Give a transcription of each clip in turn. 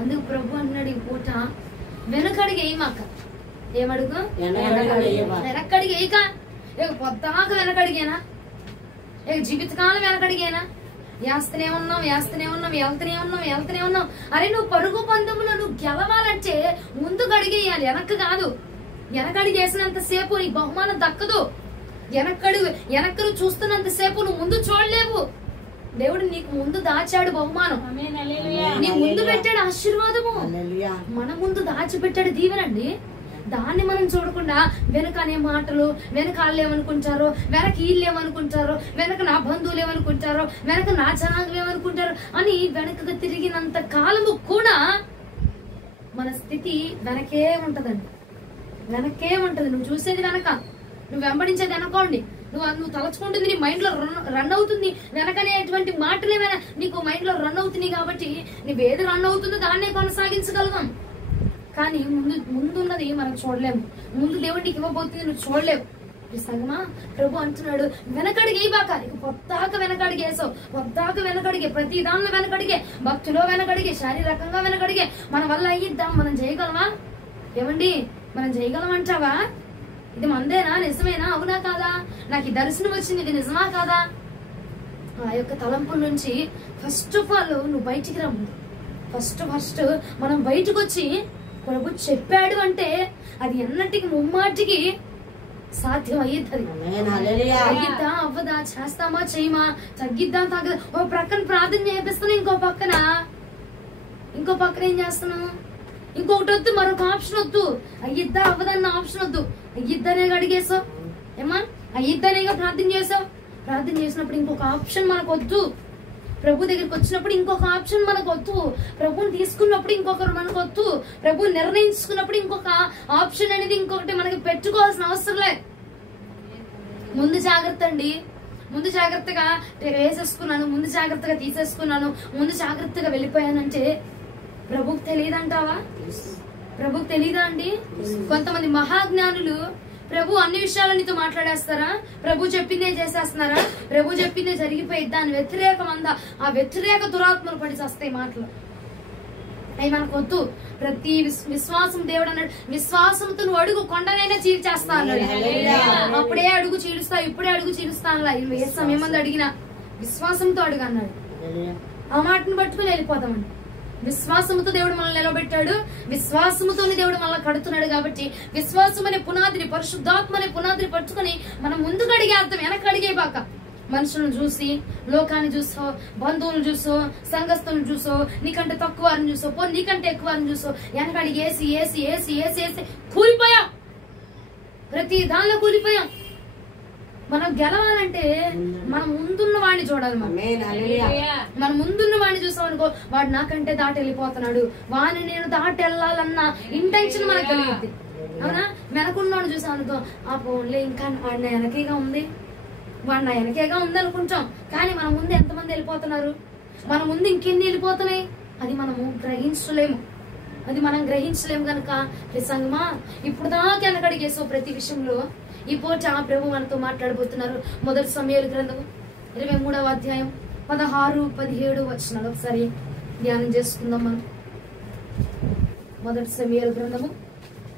అందుకు ప్రభు అన్నాడు ఈ పూట వెనకడికి వేయమాక. ఏమడుగు? వెనకడికి వేయక. పొద్దాక వెనకడిగేనా? జీవితకాలం వెనకడిగేనా? వేస్తూనే ఉన్నాం, వెళ్తూనే ఉన్నాం. అరే నువ్వు పరుగు పందెంలో నువ్వు గెలవాలంటే ముందు కడిగేయాలి, వెనక్కి కాదు. వెనకడిగేసినంత సేపు నీ బహుమానం దక్కదు. వెనక్కు చూస్తున్నంత సేపు నువ్వు ముందు చూడలేవు. దేవుడు నీకు ముందు దాచాడు బహుమానం, నీ ముందు పెట్టాడు ఆశీర్వాదము, మన ముందు దాచిపెట్టాడు దీవెనండి. దాన్ని మనం చూడకుండా వెనక అనే మాటలు, వెనక వాళ్ళు ఏమనుకుంటారో, వెనక వీళ్ళు ఏమనుకుంటారో, వెనక నా బంధువులు ఏమనుకుంటారో, వెనక నా జనాంగం ఏమనుకుంటారో అని వెనకగా తిరిగినంత కాలము కూడా మన స్థితి వెనకే ఉంటదండి. వెనకే ఉంటది. నువ్వు చూసేది వెనక, నువ్వు వెంబడించేది వెనకోండి. నువ్వు తలచుకుంటుంది నీ మైండ్ లో రన్ అవుతుంది. వెనకనేటువంటి మాటలు ఏమైనా నీకు మైండ్ లో రన్ అవుతున్నాయి కాబట్టి నువ్వేది రన్ అవుతుందో దాన్నే కొనసాగించగలుగుతాం. కానీ ముందున్నది మనం చూడలేము. ముందు దేవుడు నీకు ఇవ్వబోతుంది నువ్వు చూడలేవు. సంగమా ప్రభు అంటున్నాడు వెనకడిగే బాక. ఇక పొద్దాక వెనకడిగే వేసావు, పొద్దాక వెనకడిగే, ప్రతి దానిలో వెనకడిగే, భక్తులో వెనకడిగే, శారీరకంగా వెనకడిగే. మన వల్ల అయ్యిద్దాం, మనం చేయగలమా? ఏమండి మనం చేయగలమంటావా? ఇది మందేనా? నిజమేనా? అవునా కాదా? నాకు ఈ దర్శనం వచ్చింది, ఇది నిజమా కాదా? ఆ యొక్క తలంపుల నుంచి ఫస్ట్ ఆఫ్ ఆల్ నువ్వు బయటికి రా. ఫస్ట్ మనం బయటకు వచ్చి ప్రభు చెప్పాడు అంటే అది ఎన్నటికి ముమ్మాటికి సాధ్యం అయ్యిద్ది. అయ్యిద్దా అవ్వదా, చేస్తామా చేయమా, తగ్గిద్దా తగ్గదా, ఓ ప్రక్కన ప్రార్థన చేపిస్తున్నా, ఇంకో పక్కన ఏం చేస్తున్నావు? ఇంకొకటి వద్దు, మరొక ఆప్షన్ వద్దు. అయ్యిద్దా అవ్వదన్న ఆప్షన్ వద్దు. అయ్యిద్దనే అడిగేసావు ఏమా, అయ్యిద్దనేగా ప్రార్థన చేసావు. ప్రార్థన చేసినప్పుడు ఇంకొక ఆప్షన్ మనకు వద్దు. ప్రభు దగ్గరికి వచ్చినప్పుడు ఇంకొక ఆప్షన్ మనకు వద్దు. ప్రభుని తీసుకున్నప్పుడు ఇంకొకరు మనకు వద్దు. ప్రభు నిర్ణయించుకున్నప్పుడు ఇంకొక ఆప్షన్ అనేది ఇంకొకటి మనకి పెట్టుకోవాల్సిన అవసరం లేదు. ముందు జాగ్రత్త అండి. ముందు జాగ్రత్తగా వేసేసుకున్నాను, ముందు జాగ్రత్తగా తీసేసుకున్నాను, ముందు జాగ్రత్తగా వెళ్ళిపోయానంటే ప్రభుకు తెలియదంటావా? ప్రభుకు తెలీదా అండి? కొంతమంది మహాజ్ఞానులు ప్రభు అన్ని విషయాలు నీతో మాట్లాడేస్తారా? ప్రభు చెప్పిందే చేసేస్తున్నారా? ప్రభు చెప్పిందే జరిగిపోయి దాని వ్యతిరేకమందా ఆ వ్యతిరేక దురాత్మలు పడి వస్తాయి మాటలు. అవి మనకు వద్దు. ప్రతి విశ్వాసం దేవుడు అన్నాడు విశ్వాసంతో నువ్వు అడుగు, కొండనైనా చీల్చేస్తా అన్నాడు. అప్పుడే అడుగు చీలుస్తా, ఇప్పుడే అడుగు చీలుస్తా అలా ఏ సమయం మంది అడిగినా విశ్వాసంతో అడుగు అన్నాడు. ఆ మాటను పట్టుకుని వెళ్ళిపోతామండి. విశ్వాసముతో దేవుడు మనల్ని నిలబెట్టాడు, విశ్వాసముతోనే దేవుడు మనల్ని కడుతున్నాడు. కాబట్టి విశ్వాసం అనే పునాదిని, పరిశుద్ధాత్మ అనే పునాదిని పట్టుకుని మనం ముందుకు అడిగే అర్థం వెనక అడిగే బాక. మనుషులను చూసి, లోకాన్ని చూసో, బంధువులను చూసో, సంఘస్థులను చూసో, నీకంటే తక్కువ వారిని చూసో, నీకంటే ఎక్కువ వారిని చూసో వెనక అడిగి ఏసి కూలిపోయాం. ప్రతి దానిలో కూలిపోయాం. మనం గెలవాలంటే మనం ముందున్న వాడిని చూడాలి. మనం ముందున్న వాడిని చూసాం అనుకో, వాడు నాకంటే దాటి వెళ్ళిపోతున్నాడు, వాడిని నేను దాటి వెళ్ళాలన్న ఇంటెన్షన్ మనకు కలిగింది. అవునా? వెనకున్నవాడు చూసాం అనుకో, ఆ ఫోన్లే ఇంకా వాడిన వెనకేగా ఉంది, వాడిన వెనకేగా ఉంది అనుకుంటాం. కానీ మన ముందు ఎంతమంది వెళ్ళిపోతున్నారు, మన ముందు ఇంకెన్ని వెళ్ళిపోతున్నాయి, అది మనము గ్రహించలేము. కనుక సంగమా ఇప్పుడు దాకా వెనకడిగేసో ప్రతి విషయంలో ఈ పూట ప్రభు మనతో మాట్లాడబోతున్నారు. మొదటి సమూయేలు గ్రంథము 23వ అధ్యాయం 16-17 వచనాలు ఒకసారి ధ్యానం చేసుకుందాం మనం. మొదటి సమూయేలు గ్రంథము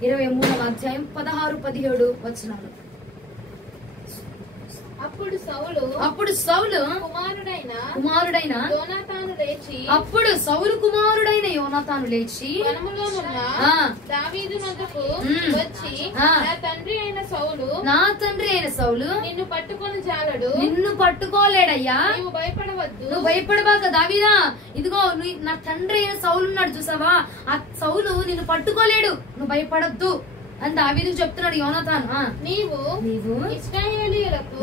23వ అధ్యాయం 16-17 వచనాలు. అప్పుడు సౌలు కుమారుడైన యోనాతాను లేచి దావీదు నొద్దకు వచ్చి, నా తండ్రి అయిన సౌలు నిన్ను పట్టుకొని జాలడు, నిన్ను పట్టుకోలేడయ్యా, నువ్వు భయపడవద్దు, నువ్వు భయపడబాక దావీదా, ఇదిగో నా తండ్రి అయిన సౌలు ఉన్నాడు చూసావా, ఆ సౌలు నిన్ను పట్టుకోలేడు, నువ్వు భయపడద్దు అని దావీదుకు చెప్తున్నాడు యోనాతాను. నీవు ఇశ్రాయేలీయులకు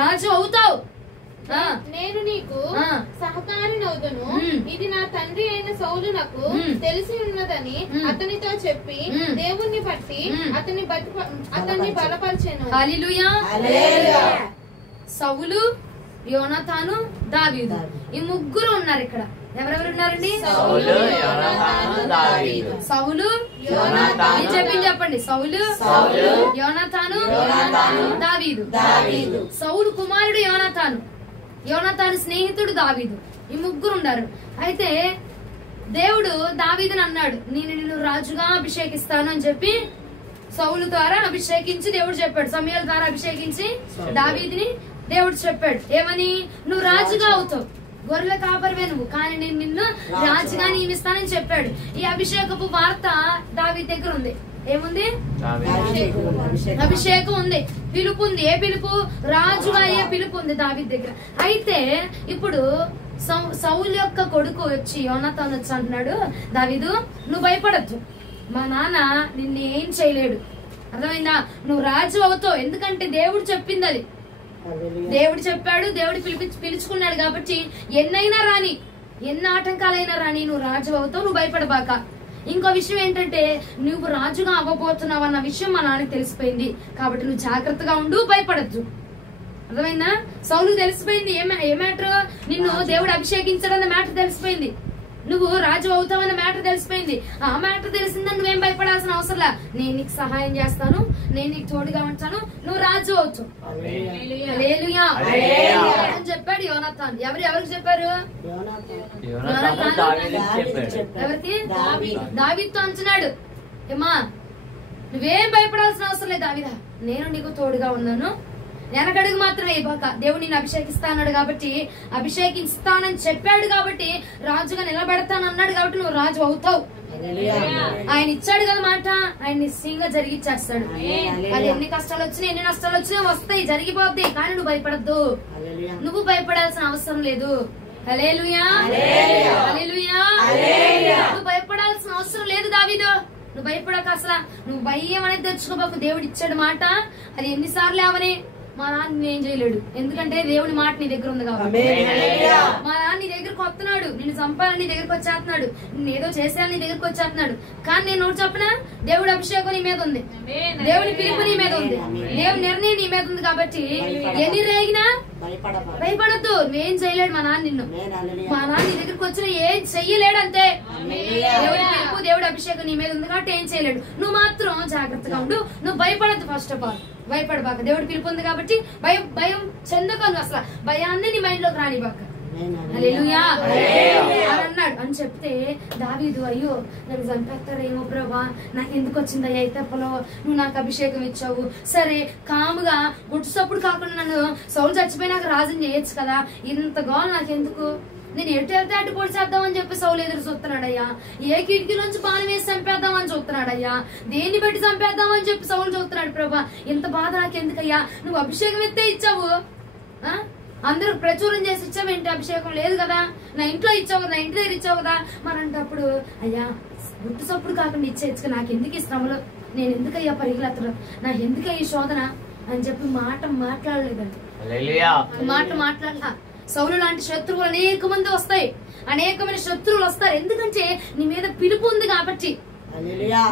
రాజు అవుతావు, నేను నీకు సహకారినవుదును, ఇది నా తండ్రి అయిన సౌలునకు తెలిసి ఉన్నదని అతనితో చెప్పి దేవుణ్ణి బట్టి అతన్ని బలపరిచెను. హల్లెలూయా. సౌలు, యోనాతాను, దావీదు ఈ ముగ్గురు ఉన్నారు ఇక్కడ. ఎవరెవరు ఉన్నారండి? సౌలు, చెప్పండి. సౌలు, యోనాతాను, దావీదు. సౌలు కుమారుడు యోనాతాను, యోనాతాను స్నేహితుడు దావీదు. ఈ ముగ్గురు ఉన్నారు. అయితే దేవుడు దావీదుని అన్నాడు, నేను నిన్ను రాజుగా అభిషేకిస్తాను అని చెప్పి సౌలు ద్వారా అభిషేకించి దేవుడు చెప్పాడు. సమూయేలు ద్వారా అభిషేకించి దావీదుని దేవుడు చెప్పాడు ఏమని, నువ్వు రాజుగా అవుతావు, గొర్రెల కాపరివే నువ్వు, కానీ నేను నిన్ను రాజుగా నియమిస్తానని చెప్పాడు. ఈ అభిషేకపు వార్త దావీదు దగ్గర ఉంది. ఏముంది? అభిషేకం ఉంది, పిలుపు ఉంది. ఏ పిలుపు? రాజుగా అయ్యే పిలుపు ఉంది దావీదు దగ్గర. అయితే ఇప్పుడు సౌలు యొక్క కొడుకు వచ్చి యోనాతాను వచ్చి అంటున్నాడు, దావీదు నువ్వు భయపడద్దు, మా నాన్న నిన్ను ఏం చేయలేడు, అర్థమైందా? నువ్వు రాజు అవుతావు, ఎందుకంటే దేవుడు చెప్పింది అది. దేవుడు చెప్పాడు, దేవుడు పిలుచుకున్నాడు కాబట్టి ఎన్నైనా రాని, ఎన్ని ఆటంకాలైనా రాని నువ్వు రాజు అవుతావు, నువ్వు భయపడబాక. ఇంకో విషయం ఏంటంటే నువ్వు రాజుగా అవ్వబోతున్నావు అన్న విషయం మా నాన్నకి తెలిసిపోయింది కాబట్టి నువ్వు జాగ్రత్తగా ఉండు, భయపడద్దు. అర్థమైందా? సౌలుకు తెలిసిపోయింది ఏ మ్యాటర్, నిన్ను దేవుడు అభిషేకించాడన్న మ్యాటర్ తెలిసిపోయింది, నువ్వు రాజు అవుతావన్న మ్యాటర్ తెలిసిపోయింది. ఆ మ్యాటర్ తెలిసిందని నువ్వేం భయపడాల్సిన అవసరంలా, నేను నీకు సహాయం చేస్తాను, నేను నీకు తోడుగా ఉంటాను, నువ్వు రాజు అవుతావు. హల్లెలూయా అని చెప్పాడు యోనాతాన్. ఎవరికి చెప్పారు? ఎవరికి? దావీదుతో అంటున్నాడు, ఏమా నువ్వేం భయపడాల్సిన అవసరం లేదు దావీదా, నేను నీకు తోడుగా ఉన్నాను, వెనకడుగు మాత్రమే ఇవ్వక, దేవుడు నిన్ను అభిషేకిస్తాన్నాడు కాబట్టి, అభిషేకిస్తానని చెప్పాడు కాబట్టి, రాజుగా నిలబెడతానన్నాడు కాబట్టి నువ్వు రాజు అవుతావు. ఆయన ఇచ్చాడు కదా మాట, ఆయన నిశ్చయంగా జరిగిచ్చేస్తాడు. అది ఎన్ని కష్టాలు వచ్చినా ఎన్ని నష్టాలు వచ్చినా వస్తాయి, జరిగిపోద్ది, కానీ నువ్వు భయపడద్దు, నువ్వు భయపడాల్సిన అవసరం లేదు. హల్లెలూయా హల్లెలూయా. నువ్వు భయపడాల్సిన అవసరం లేదు దావీదు, నువ్వు భయపడక, అసలు నువ్వు భయం అనేది తెచ్చుకోబాకు. దేవుడు ఇచ్చాడు మాట, అది ఎన్నిసార్లు అవనే మా నాన్న ఏం చేయలేడు, ఎందుకంటే దేవుడి మాట నీ దగ్గర ఉంది కాబట్టి. మా నాన్న నీ దగ్గరకు వస్తున్నాడు, నిన్ను చంపాలని నీ దగ్గరకు వచ్చేస్తున్నాడు, నిన్ను ఏదో చేసేయాలని నీ దగ్గరకు వచ్చేస్తున్నాడు, కానీ నేను నోటి చెప్పిన దేవుడి అభిషేకం నీ మీద ఉంది, దేవుడి పిలుపు నీ మీద ఉంది, దేవుడి నిర్ణయం నీ మీద ఉంది కాబట్టి ఎన్ని రేగినా భయపడద్దు. నువ్వేం చేయలేడు మా నాన్న నిన్ను, మా నాన్న నీ దగ్గరకు వచ్చిన ఏం చెయ్యలేడు అంతే. దేవుడి పిలుపు దేవుడి అభిషేకం నీ మీద ఉంది కాబట్టి ఏం చేయలేడు. నువ్వు మాత్రం జాగ్రత్తగా ఉండు, నువ్వు భయపడద్దు. ఫస్ట్ ఆఫ్ ఆల్ భయపడబాక, దేవుడి పిలుపు ఉంది కాబట్టి భయం చెందకను, అసలు భయాన్ని నీ మైండ్ లోకి రానిబాక. హల్లెలూయా అన్నాడు అని చెప్తే దావీదు, అయ్యో నన్ను చంపేస్తారేమో ప్రభా, నాకు ఎందుకు వచ్చిందయ్యా ఈ తెప్పలో, నువ్వు నాకు అభిషేకం ఇచ్చావు, సరే కాముగా గుడ్సప్పుడు కాకుండా నన్ను సౌలు చచ్చిపోయినాక రాజుని చేయొచ్చు కదా, ఇంత గోల్ నాకెందుకు, నేను ఎటు వెళ్తే అటు పొడి చేద్దామని చెప్పి సౌలు ఎదురు చూస్తున్నాడయ్యా, ఏ కిటికీలోంచి బాణం వేసి చంపేద్దామని చూస్తున్నాడయ్యా, దేన్ని బట్టి చంపేద్దామని చెప్పి సౌలు చూస్తున్నాడు. ప్రభా ఇంత బాధ నాకెందుకయ్యా, నువ్వు అభిషేకం ఎత్తే ఇచ్చావు, అందరూ ప్రచురం చేసి ఇచ్చావేంటి, అభిషేకం లేదు కదా, నా ఇంట్లో ఇచ్చావు కదా, నా ఇంటి దగ్గర ఇచ్చావు కదా, మరంటప్పుడు అయ్యా గుట్టు సప్పుడు కాకుండా ఇచ్చేయచ్చు, నాకు ఎందుకు ఈ శ్రమలు, నేను ఎందుకయ్యా పరిగెత్తడం, నాకు ఎందుకయ్యా ఈ శోధన అని చెప్పి మాట మాట్లాడలేదండి. మాట్లాడలా. సౌలు లాంటి శత్రువులు అనేక మంది వస్తాయి, అనేకమైన శత్రువులు వస్తారు, ఎందుకంటే నీ మీద పిలుపు ఉంది కాబట్టి.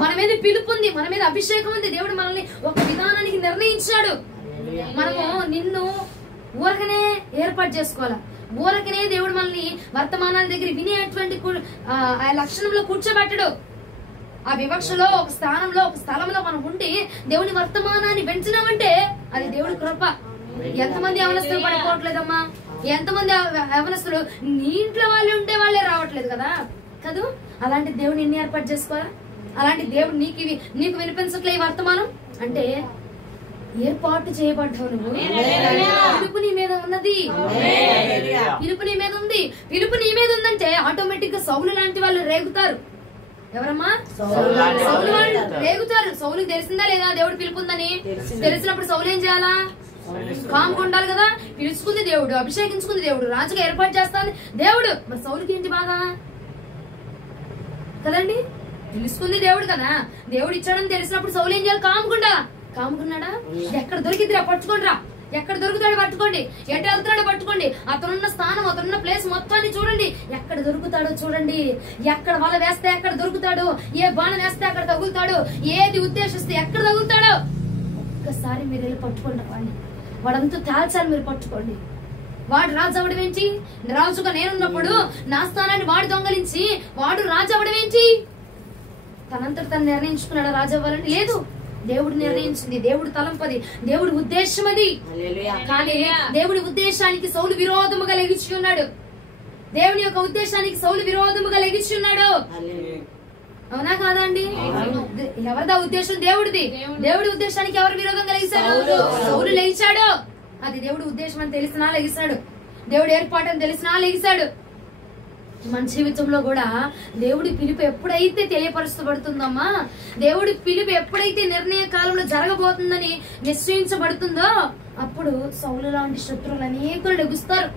మన మీద పిలుపు ఉంది, మన మీద అభిషేకం ఉంది, దేవుడు మనల్ని ఒక విధానానికి నిర్ణయించాడు. మనము నిన్ను ఊరకనే ఏర్పాటు చేసుకోవాలా, ఊరకనే దేవుడు మనల్ని వర్తమానాల దగ్గర వినేటువంటి ఆ లక్షణంలో కూర్చోబెట్టడు. ఆ వివక్షలో ఒక స్థానంలో ఒక స్థలంలో మనం ఉండి దేవుని వర్తమానాన్ని పెంచినామంటే అది దేవుడి కృప. ఎంతమంది యవనస్తులు పడిపోవట్లేదమ్మా, ఎంతమంది యవనస్తులు నీ ఇంట్లో వాళ్ళు ఉండే వాళ్ళే రావట్లేదు కదా కదూ, అలాంటి దేవుడు నిన్ను ఏర్పాటు చేసుకోవాలా, అలాంటి దేవుడు నీకు వినిపించట్లే ఈ వర్తమానం అంటే ఏర్పాటు చేయబడ్డావు నువ్వు. పిలుపు నీ మీద ఉన్నది, పిలుపు నీ మీద ఉంది. పిలుపు నీ మీద ఉందంటే ఆటోమేటిక్ గా సౌలు లాంటి వాళ్ళు రేగుతారు. ఎవరమ్మా? సౌలు వాళ్ళు రేగుతారు. సౌలుకి తెలిసిందా లేదా దేవుడు పిలుపు ఉందని? తెలిసినప్పుడు సౌలు ఏం చేయాలా? కామ్గా ఉండాలి కదా. పిలుచుకుంది దేవుడు, అభిషేకించుకుంది దేవుడు, రాజుగా ఏర్పాటు చేస్తాను దేవుడు. మరి సౌలుకి ఏంటి బాధ కదండి? పిలుచుకుంది దేవుడు కదా, దేవుడు ఇచ్చాడని తెలిసినప్పుడు సౌలు ఏం చేయాలి? కాముకున్నాడా? ఎక్కడ దొరికిద్దిరా పట్టుకోండిరా, ఎక్కడ దొరుకుతాడో పట్టుకోండి, ఎటు వెళ్తున్నాడో పట్టుకోండి, అతనున్న స్థానం అతనున్న ప్లేస్ మొత్తాన్ని చూడండి, ఎక్కడ దొరుకుతాడో చూడండి, ఎక్కడ వల వేస్తే ఎక్కడ దొరుకుతాడు, ఏ బాణం వేస్తే అక్కడ తగులుతాడు, ఏది ఉద్దేశిస్తే ఎక్కడ తగులుతాడో ఒక్కసారి మీరు వెళ్ళి పట్టుకోండి. వాడంతా తేల్చాలి, మీరు పట్టుకోండి. వాడు రాజు అవడం ఏంటి? రాజుగా నేనున్నప్పుడు నా స్థానాన్ని వాడు దొంగలించి వాడు రాజు అవడం ఏంటి? తనంతట తను నిర్ణయించుకున్నాడు రాజు అవ్వాలని? లేదు, దేవుడు నిర్ణయించింది, దేవుడు తలంపది, దేవుడి ఉద్దేశం అది. కానీ దేవుడి ఉద్దేశానికి సౌలు విరోధముగా లెగిచి ఉన్నాడు. దేవుని యొక్క ఉద్దేశానికి సౌలు విరోధముగా లెగిస్తున్నాడు. అవునా కాదండి? ఎవరిదా ఉద్దేశం? దేవుడిది. దేవుడి ఉద్దేశానికి ఎవరు విరోధంగా లెగిశాడు? సౌలు లెగిశాడు. అది దేవుడి ఉద్దేశం అని తెలిసినా లెగిశాడు, దేవుడి ఏర్పాటు అని తెలిసినా లెగిశాడు. మన జీవితంలో కూడా దేవుడి పిలుపు ఎప్పుడైతే తెలియపరచబడుతుందమ్మా, దేవుడి పిలుపు ఎప్పుడైతే నిర్ణయ కాలంలో జరగబోతుందని నిశ్చయించబడుతుందో అప్పుడు సౌలు లాంటి శత్రువులు అనేకులు లెగుస్తారు.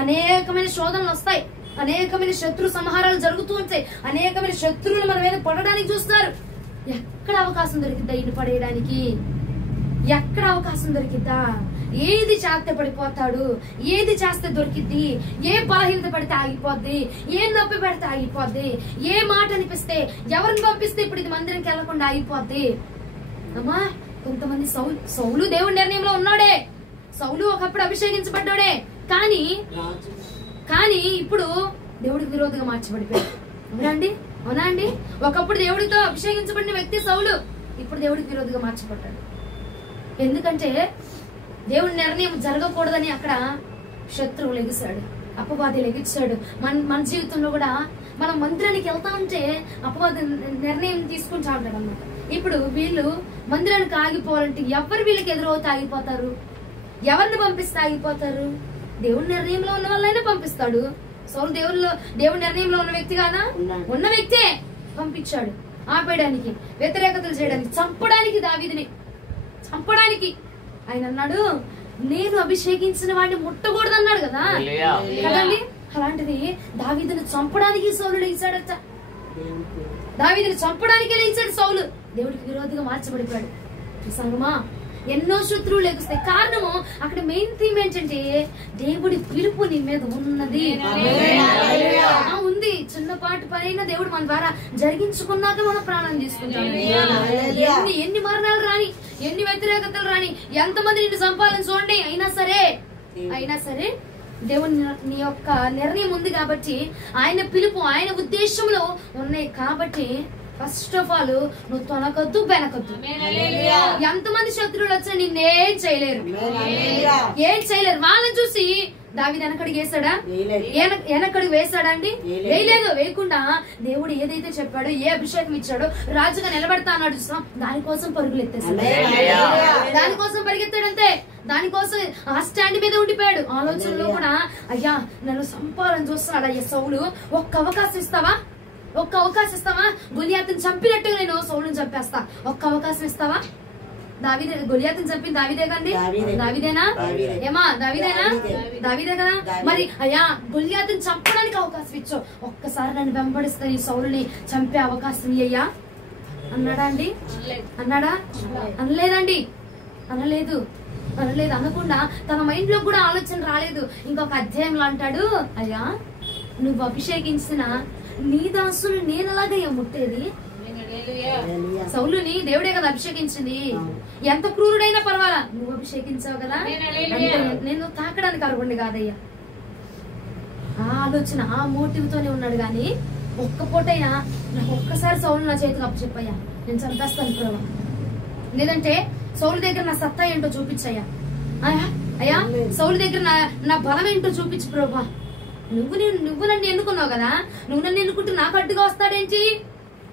అనేకమైన శోధనలు వస్తాయి, అనేకమైన శత్రు సంహారాలు జరుగుతూ ఉంటాయి, అనేకమైన శత్రువులు మన మీద పడడానికి చూస్తారు. ఎక్కడ అవకాశం దొరికిద్దా ఇన్ని పడేయడానికి? ఎక్కడ అవకాశం దొరికిద్దా? ఏది చేస్తే పడిపోతాడు, ఏది చేస్తే దొరికిద్ది, ఏ బలహీనత పడితే ఆగిపోద్ది, ఏ నొప్పి పెడితే ఆగిపోద్ది, ఏ మాట అనిపిస్తే, ఎవరిని పంపిస్తే ఇప్పుడు ఇది మందిరంకి వెళ్లకుండా ఆగిపోద్ది. అమ్మా, కొంతమంది సౌలు దేవుడి నిర్ణయంలో ఉన్నాడే, సౌలు ఒకప్పుడు అభిషేకించబడ్డాడే, కానీ ఇప్పుడు దేవుడికి విరోధంగా మార్చబడిపోయాడు. అవునా అండి? ఒకప్పుడు దేవుడితో అభిషేకించబడిన వ్యక్తి సౌలు, ఇప్పుడు దేవుడికి విరోధంగా మార్చబడ్డాడు. ఎందుకంటే దేవుడి నిర్ణయం జరగకూడదని అక్కడ శత్రువు లెగిశాడు, అపవాది లెగిచ్చాడు. మన జీవితంలో కూడా మనం మందిరానికి వెళ్తా ఉంటే అపవాది నిర్ణయం తీసుకుంటా ఉంటాడు అన్నమాట. ఇప్పుడు వీళ్ళు మందిరానికి ఆగిపోవాలంటే ఎవరు వీళ్ళకి ఎదురవుతా ఆగిపోతారు? ఎవరిని పంపిస్తే ఆగిపోతారు? దేవుడి నిర్ణయంలో ఉన్న వాళ్ళైనా పంపిస్తాడు. సౌలు దేవుడి నిర్ణయంలో ఉన్న వ్యక్తి కాదా? ఉన్న వ్యక్తే పంపించాడు ఆపేయడానికి, వ్యతిరేకతలు చేయడానికి, చంపడానికి, దావీదుని చంపడానికి. ఆయన అన్నాడు, నేను అభిషేకించిన వాడిని ముట్టకూడదు అన్నాడు కదా కదండి. అలాంటిది దావీదుని చంపడానికి సౌలు లేచాడట. దావీదుని చంపడానికి లేచాడు సౌలు. దేవుడికి విరోధిగా మార్చబడిపోయాడు. సంగమా, ఎన్నో శత్రువులు లెగుస్తాయి. కారణము అక్కడ మెయిన్ థీమ్ ఏంటంటే దేవుడి పిలుపు నీ మీద ఉన్నది, ఉంది. చిన్నపాటి పైన దేవుడు మన ద్వారా జరిగించుకున్నాక మనం ప్రాణం తీసుకుంటాం. ఎన్ని మరణాలు రాని, ఎన్ని వ్యతిరేకతలు రాని, ఎంతమంది నిన్ను చంపాలని చూడండి, అయినా సరే దేవుని నీ యొక్క నిర్ణయం ఉంది కాబట్టి, ఆయన పిలుపు, ఆయన ఉద్దేశంలో ఉన్నాయి కాబట్టి ఫస్ట్ ఆఫ్ ఆల్ నువ్వు తొనకొద్దు, వెనకొద్దు. ఎంతమంది శత్రువులు వచ్చినా నిన్నేం చేయలేరు. వాళ్ళని చూసి దావీదు వెనకడికి వేసాడా? వెనకడికి వేసాడా అండి? వేయలేదు. వేయకుండా దేవుడు ఏదైతే చెప్పాడో, ఏ అభిషేకం ఇచ్చాడో, రాజుగా నిలబడతా అన్నాడు, దానికోసం పరుగులు ఎత్తేసాడు. దానికోసం పరిగెత్తాడంతే. దానికోసం ఆ స్టాండ్ మీద ఉండిపోయాడు. ఆలోచనలో కూడా అయ్యా నన్ను సంపాలని చూస్తున్నాడు. అయ్యా సౌలు, ఒక్క అవకాశం ఇస్తావా? గొలియాతుని చంపినట్టుగా నేను సౌలుని చంపేస్తా, ఒక్క అవకాశం ఇస్తావా? గొలియాతుని చంపింది దావీదే కండి? దావీదేనా? ఏమా దావీదే కదా? మరి అయ్యా గొలియాతుని చంపడానికి అవకాశం ఇచ్చో, ఒక్కసారి నన్ను వెంబడిస్తా, ఈ సౌలుని చంపే అవకాశం అయ్యా అన్నాడా అండి? అన్నాడా? అనలేదండి. అనలేదు. అనకుండా తన మైండ్ లో కూడా ఆలోచన రాలేదు. ఇంకొక అధ్యాయంలో అంటాడు, అయ్యా నువ్వు అభిషేకించిన నీ దాసుని నేను ఎలాగయ్యా ముట్టేది? సౌలుని దేవుడే కదా అభిషేకించింది. ఎంత క్రూరుడైనా పర్వాలా, నువ్వు అభిషేకించావు కదా, నేను తాకడానికి అర్హుడిని కాదయ్యా. ఆ ఆలోచన, ఆ మోటివ్ తోనే ఉన్నాడు. గాని ఒక్క పూటైనా నాకు ఒక్కసారి సౌలు నా చేతికి అప్పచెప్పయ్యా, నేను చంపేస్తాను ప్రభా, లేదంటే సౌలు దగ్గర నా సత్తా ఏంటో చూపించయ్యా, అయ్యా సౌలు దగ్గర నా బలం ఏంటో చూపించు ప్రభా. నువ్వు నన్ను ఎన్నుకున్నావు కదా, నువ్వు నన్ను ఎన్నుకుంటే నాకు అడ్డుగా వస్తాడేంటి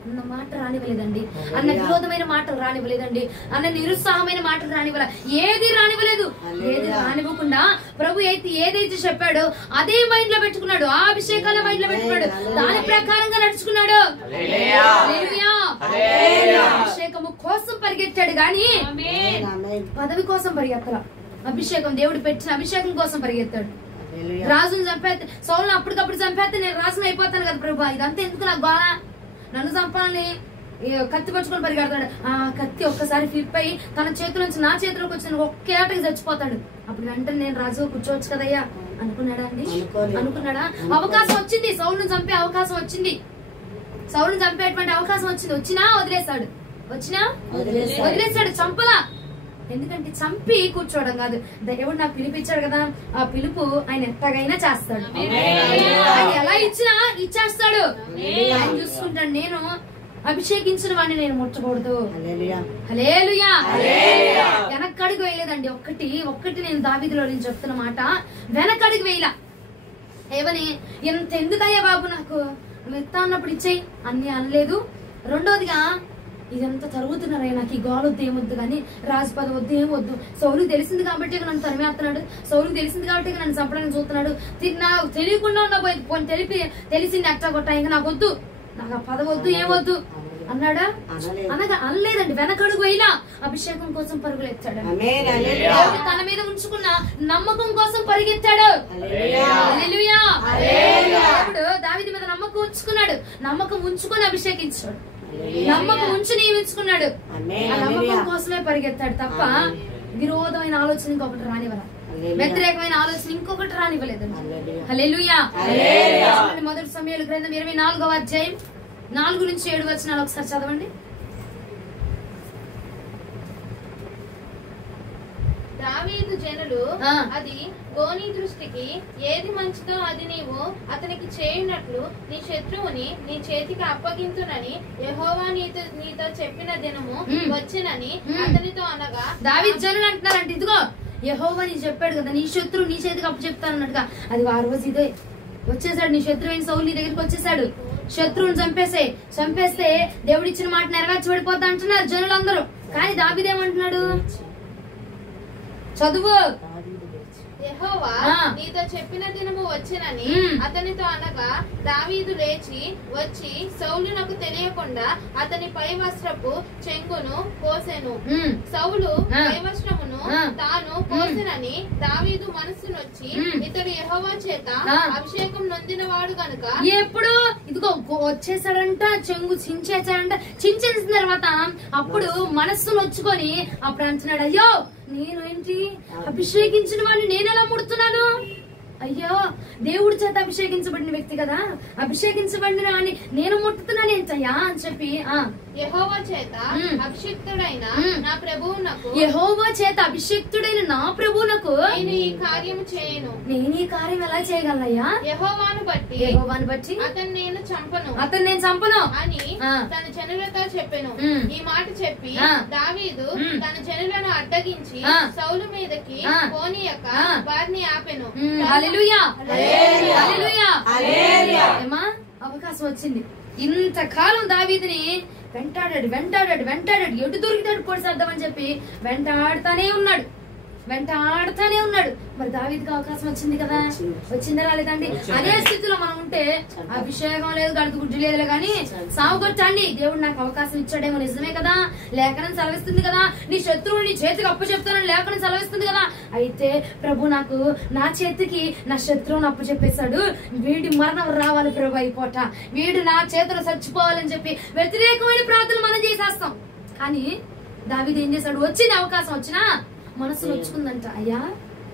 అన్న మాట రానివ్వలేదండి. అన్న విరోధమైన మాటలు రానివ్వలేదండి. అన్న నిరుత్సాహమైన మాటలు రానివ్వలే. ఏది రానివ్వకుండా ప్రభు ఏదైతే చెప్పాడో అదే మైండ్ లో పెట్టుకున్నాడు. ఆ అభిషేకాల మైండ్ లో పెట్టుకున్నాడు. దాని ప్రకారంగా నడుచుకున్నాడు. అభిషేకము కోసం పరిగెత్తాడు గాని పదవి కోసం పరిగెత్తలా. అభిషేకం, దేవుడు పెట్టిన అభిషేకం కోసం పరిగెత్తాడు. రాజును చంపేస్తే, సౌలును అప్పటికప్పుడు చంపేస్తే నేను రాజును అయిపోతాను కదా ప్రభు, ఇదంతా ఎందుకు నాకు బాగా, నన్ను చంపాలని కత్తి పట్టుకొని పరిగెడతాడు. ఆ కత్తి ఒక్కసారి ఫ్లిప్ అయ్యి తన చేతుల నుంచి నా చేతిలోకి వచ్చిన ఒక్కేటకి చచ్చిపోతాడు. అప్పుడు వెంటనే నేను రాజు కూర్చోవచ్చు కదయ్యా అనుకున్నాడా అండి? అనుకున్నాడా? అవకాశం వచ్చింది, సౌలును చంపే అవకాశం వచ్చింది, సౌలును చంపేటువంటి అవకాశం వచ్చింది. వచ్చినా వదిలేశాడు, చంపలా. ఎందుకంటే చంపి కూర్చోవడం కాదు, దేవుడు నాకు పిలిపించాడు కదా, ఆ పిలుపు ఆయన ఎట్టగైనా చేస్తాడు. ఆయన ఎలా ఇచ్చినా ఇచ్చేస్తాడు. ఆయన చూసుకుంటాడు. నేను అభిషేకించిన వాడిని నేను ముట్టకూడదు. హల్లెలూయా. వెనకడుగు వేయలేదండి. ఒక్కటి నేను దావీదులో నేను చెప్తున్న మాట, వెనకడుగు వేయలా. ఏమని, ఎంత ఎందుకయ్యా బాబు నాకు, నువ్వు ఇస్తా అన్నప్పుడు ఇచ్చేయి అన్ని అనలేదు. రెండోదిగా, ఇదంతా తరుగుతున్నారయ్యా, నాకు ఈ గోల వద్దు ఏమొద్దు కానీ, రాజుపద వద్దు ఏమొద్దు, సౌలుకు తెలిసింది కాబట్టి నన్ను తరిమేస్తున్నాడు, సౌలుకు తెలిసింది కాబట్టి నన్ను చంపడానికి చూస్తున్నాడు, నాకు తెలియకుండా ఉండబోయి తెలిసింది అట్టా కొట్ట, ఇంకా నాకు వద్దు, నాకు ఆ పదవి వద్దు ఏమొద్దు అన్నాడా? అనగా అనలేదండి. వెనకడుగు అయినా అభిషేకం కోసం పరుగులు ఎత్తాడు. తన మీద ఉంచుకున్న నమ్మకం కోసం పరిగెత్తాడు. దేవుడు దావీదు మీద నమ్మకం ఉంచుకున్నాడు. నమ్మకం ఉంచుకొని అభిషేకించాడు. నమ్మకం ఉంచి నియమించుకున్నాడు. ఆ నమ్మకం కోసమే పరిగెత్తాడు తప్ప విరోధమైన ఆలోచన ఇంకొకటి రానివ్వల, వ్యతిరేకమైన ఆలోచన ఇంకొకటి రానివ్వలేదండి. హల్లెలూయా. మొదటి సమూయేలు గ్రంథం 24వ అధ్యాయం 4 నుంచి 7 వచనాలు ఒకసారి చదవండి. దావీదు జనులు అది గోని దృష్టికి ఏది మంచిదో అది నీవు అతనికి చేయునట్లు నీ శత్రువుని నీ చేతికి అప్పగింతునని యెహోవా నీతో చెప్పిన దినము వచ్చినని అతనితో అనగా, దావీదు జనులు అంటున్నారంటే, ఇదిగో యెహోవా నీ చెప్పాడు కదా, నీ శత్రువు నీ చేతికి అప్పచెప్తాను అన్నట్టుగా, అది ఆ రోజు ఇదే వచ్చేసాడు. నీ శత్రువైన సౌలు నీ దగ్గరికి వచ్చేసాడు. శత్రువుని చంపేస్తే దేవుడిచ్చిన మాట నెరవేర్చబడిపోతా అంటున్నారు జనులందరూ. కానీ దావీదేమంటున్నాడు? చదువు. యెహోవా నీతో చెప్పిన దినము వచ్చినని అతనితో అనగా, దావీదు లేచి వచ్చి సౌలునకు తెలియకుండా అతని పై వస్త్రపు చెంగును కోసెను. సౌలు పై వస్త్రమును తాను కోసెనని దావీదు మనస్సునొచ్చి, ఇతడు యెహోవా చేత అభిషేకం నొందినవాడు గనుక. ఎప్పుడు ఇదిగో వచ్చేసాడంట, చెంగు చించేసాడంట. చించేసిన తర్వాత అప్పుడు మనస్సు నొచ్చుకొని అప్పుడు అంటున్నాడు, అయ్యో నేను ఏంటి అభిషేకించిన వాడిని నేనెలా ముడుతున్నాను, అయ్యో దేవుడి చేత అభిషేకించబడిన వ్యక్తి కదా, అభిషేకించబడిన వాడిని నేను ముట్టుతున్నాను ఏంటయ్యా అని చెప్పి, యెహోవా చేత అభిషిక్తుడైన నా ప్రభువునకు, యెహోవా చేత అభిషిక్తుడైన నా ప్రభువునకు నేను ఈ కార్యము చేయను. నేను ఈ కార్యం ఎలా చేయగలనయ్యా? యెహోవాను బట్టి అతన్ని నేను చంపను అని తన జనులతో చెప్పెను. ఈ మాట చెప్పి దావీదు తన జనులను అడ్డగించి సౌలు మీదకి పోనీయక వారిని ఆపెను. హల్లెలూయా, హల్లెలూయా, హల్లెలూయా. అవకాశం వచ్చింది. ఇంతకాలం దావీదుని వెంటాడాడు, ఎటు దొరికితాడు పొడిసేద్దామని చెప్పి వెంటాడుతానే ఉన్నాడు. మరి దావీదుకి అవకాశం వచ్చింది కదా, వచ్చిందా రాలేదండి? అదే స్థితిలో మనం ఉంటే అభిషేకం లేదు, గడుపు గుడ్డు లేదు, కానీ సాగుకొట్టండి. దేవుడు నాకు అవకాశం ఇచ్చాడేమో, నిజమే కదా, లేఖనం సెలవిస్తుంది కదా, నీ శత్రువుని నీ చేతికి అప్పు చెప్తానని లేఖనం సెలవిస్తుంది కదా. అయితే ప్రభు నాకు నా చేతికి నా శత్రువుని అప్పు చెప్పేశాడు, వీడి మరణం రావాలి ప్రభు అయిపోట, వీడు నా చేతిలో చచ్చిపోవాలని చెప్పి వ్యతిరేకమైన ప్రార్థన మనం చేసేస్తాం. కానీ దావీదు ఏం చేశాడు? వచ్చిన అవకాశం వచ్చినా మనసు నొచ్చుకుందంట. అయ్యా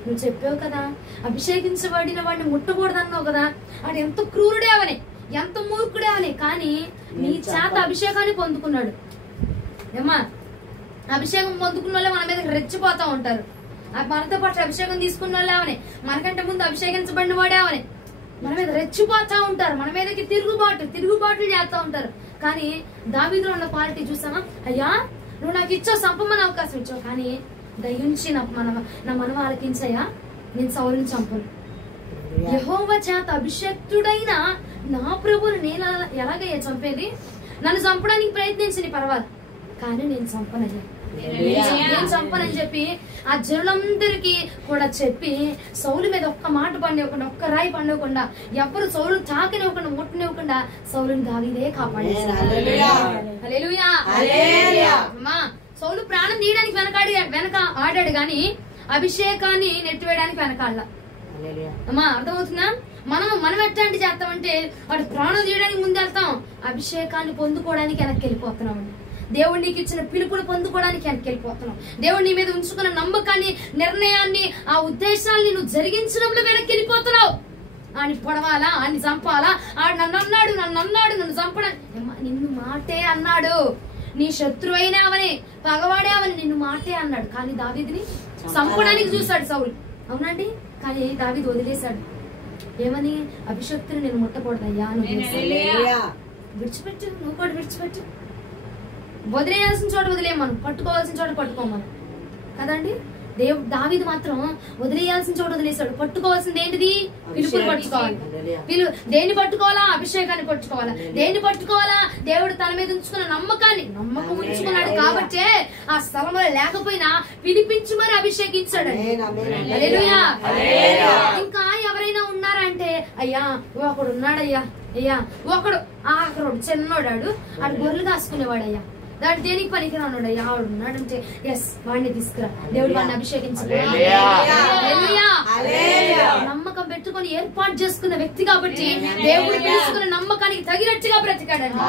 నువ్వు చెప్పావు కదా, అభిషేకించబడిన వాడిని ముట్టకూడదన్నావు కదా, వాడు ఎంత క్రూరుడే అవని, ఎంత మూర్ఖుడే అని, కానీ నీ చేత అభిషేకాన్ని పొందుకున్నాడు. ఏమా, అభిషేకం పొందుకున్న వాళ్ళే మన మీద రెచ్చిపోతా ఉంటారు. మనతో పాటు అభిషేకం తీసుకున్న వాళ్ళే అవని, మనకంటే ముందు అభిషేకించబడిన వాడే అవని మన మీద రెచ్చిపోతా ఉంటారు, మన మీదకి తిరుగుబాట్లు చేస్తా ఉంటారు. కానీ దావీదులో ఉన్న క్వాలిటీ చూసామా? అయ్యా నువ్వు నాకు ఇచ్చావు, సంపమని అవకాశం ఇచ్చావు, కానీ దయించి నా మనవ ఆలకించయ్యా, నేను సౌలుని చంపను. యెహోవా చేత అభిషేక్తుడైన నా ప్రభువుని నేను ఎలాగయ్యా చంపేది? నన్ను చంపడానికి ప్రయత్నించని పర్వాలేదు, కానీ నేను చంపనయ్యా, నేను చంపనని చెప్పి ఆ జనులందరికీ కూడా చెప్పి సౌలు మీద ఒక్క మాట పండివ్వకుండా, ఒక్క రాయి పండివ్వకుండా, ఎవరు సౌలు తాకనివ్వకుండా, ముట్టనివ్వకుండా సౌలుని దావీదే కాపాడేశాడు. హల్లెలూయా, హల్లెలూయా. సౌలు ప్రాణం తీయడానికి వెనక ఆడాడు, గాని అభిషేకాన్ని నెట్టివేయడానికి వెనకాడ. అమ్మా అర్థమవుతుందా? మనం ఎట్లాంటి చేస్తామంటే వాడు ప్రాణం తీయడానికి ముందు వెళ్తాం, అభిషేకాన్ని పొందుకోవడానికి వెనక్కి వెళ్ళిపోతున్నాం. దేవుడు నీకు ఇచ్చిన పిలుపుని పొందుకోవడానికి వెనక్కి వెళ్ళిపోతున్నాం. దేవుడు నీ మీద ఉంచుకున్న నమ్మకాన్ని, నిర్ణయాన్ని, ఆ ఉద్దేశాన్ని నువ్వు జరిగించడంలో వెనక్కి వెళ్ళిపోతున్నావు. ఆని పొడవాలా, ఆని చంపాలా, ఆడు నన్ను నన్ను చంపడా, నిన్ను మాటే అన్నాడు. నీ శత్రువైనా అవని, పగవాడే అవని, నిన్ను మాటే అన్నాడు. కానీ దావీదుని చంపడానికి చూశాడు సౌలు, అవునండి. కానీ దావీదు వదిలేశాడు. ఏమని? అభిషక్తుని నేను ముట్టకూడదయ్యా, విడిచిపెట్టు, నువ్వు కూడా విడిచిపెట్టు. వదిలేయాల్సిన చోట వదిలేయమను, పట్టుకోవాల్సిన చోట పట్టుకోమను కదండి. దావీదు మాత్రం వదిలేయాల్సిన చోట వదిలేశాడు. పట్టుకోవాల్సింది ఏంటిది? పిలుపుని పట్టుకోవాలి. దేన్ని పట్టుకోవాలా? అభిషేకాన్ని పట్టుకోవాలా. దేన్ని పట్టుకోవాలా? దేవుడు తన మీద ఉంచుకున్న నమ్మకం ఉంచుకున్నాడు కాబట్టి ఆ స్థలంలో లేకపోయినా పిలిపించి మరి అభిషేకించాడు. ఇంకా ఎవరైనా ఉన్నారా అంటే, అయ్యా ఒకడు ఉన్నాడయ్యా, అయ్యా ఒకడు ఆఖరు చిన్నోడాడు, ఆడు గొర్రెలు కాసుకునేవాడయ్యా, దాడు దేనికి పనికిరాడు అయ్యా, ఆవిడ ఉన్నాడంటే ఎస్ వాడిని తీసుకురా, దేవుడు వాడిని అభిషేకించాడు. నమ్మకం పెట్టుకుని ఏర్పాటు చేసుకున్న వ్యక్తి కాబట్టి దేవుడు తీసుకున్న నమ్మకానికి తగినట్టుగా బ్రతికాడండి,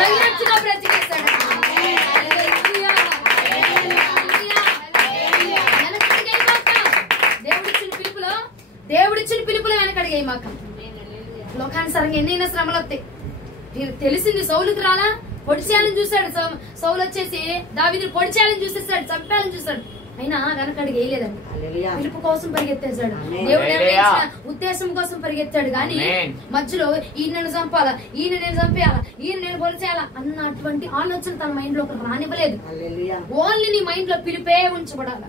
తగినట్టుగా బ్రతికేస్తాడు. దేవుడిచ్చిన పిలుపులో వెనకడిగే మాక. లోకానుసారంగా ఎన్నైనా శ్రమలు వస్తాయి. తెలిసింది సౌలుకి రాలా, పొడిచేయాలని చూశాడు. సౌలు వచ్చేసి దావీదుని పొడిచేయాలని చూసేసాడు, చంపాలని చూశాడు, అయినా వెనకడికి వేయలేదండి. పిలుపు కోసం పరిగెత్తేశాడు, దేవుడు నిర్ణయించిన ఉద్దేశం కోసం పరిగెత్తాడు. గాని మధ్యలో ఈయన నేను చంపాలా, ఈయన నేను చంపేయాలా, ఈయన నేను పొడిచేయాలా అన్న అటువంటి ఆలోచన తన మైండ్ లో రానివ్వలేదు. ఓన్లీ నీ మైండ్ లో పిలిపే ఉంచబడాల,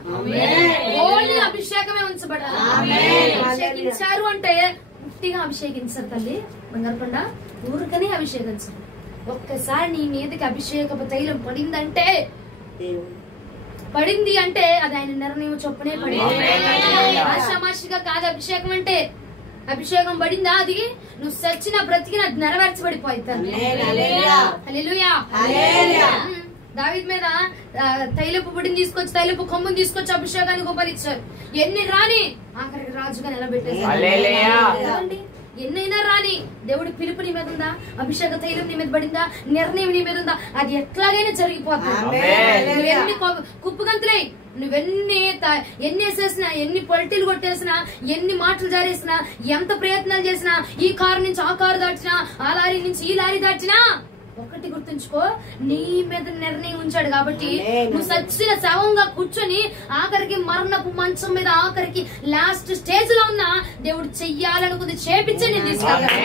ఓన్లీ అభిషేకమే ఉంచబడాలి. అభిషేకించారు అంటే పుట్టిగా అభిషేకించారు తల్లి బంగారుకొండ, ఊరికనే అభిషేకించారు. ఒక్కసారి నీ మీదకి అభిషేకపు తైలం పడింది అంటే అది ఆయన నిర్ణయం చొప్పునే పడింది. ఆషామాషిగా కాదు అభిషేకం అంటే. అభిషేకం పడిందా, అది నువ్వు సచ్చిన బ్రతికిన నెరవేర్చబడిపోతాను. దావీదు మీద తైలపు బుడిని తీసుకొచ్చి, తైలపు కొమ్ముని తీసుకొచ్చి అభిషేకానికి ఉపరిచ్చారు. ఎన్ని రాని ఆఖరికి రాజుగా నిలబెట్టేసారు. ఎన్నైనా రాని దేవుడి పిలుపు నీ మీద ఉందా, అభిషేక తైలం నీ మీద పడిందా, నిర్ణయం నీ మీద ఉందా, అది ఎట్లాగైనా జరిగిపోతుంది. ఎన్ని కుప్పగంతులై నువ్వెన్ని వేసేసినా, ఎన్ని పొలిటీలు కొట్టేసినా, ఎన్ని మాటలు జారేసినా, ఎంత ప్రయత్నాలు చేసినా, ఈ కారు నుంచి ఆ కారు దాటినా, ఆ లారీ నుంచి ఈ లారీ దాటినా, ఒకటి గుర్తుంచుకో, నీ మీద నిర్ణయం ఉంచాడు కాబట్టి నువ్వు సచ్చిన శవంగా కూర్చొని ఆఖరికి మరణపు మంచం మీద ఆఖరికి లాస్ట్ స్టేజ్ లో ఉన్న దేవుడు చెయ్యాలనుకుంది చేపించే నేను తీసుకెళ్తాను.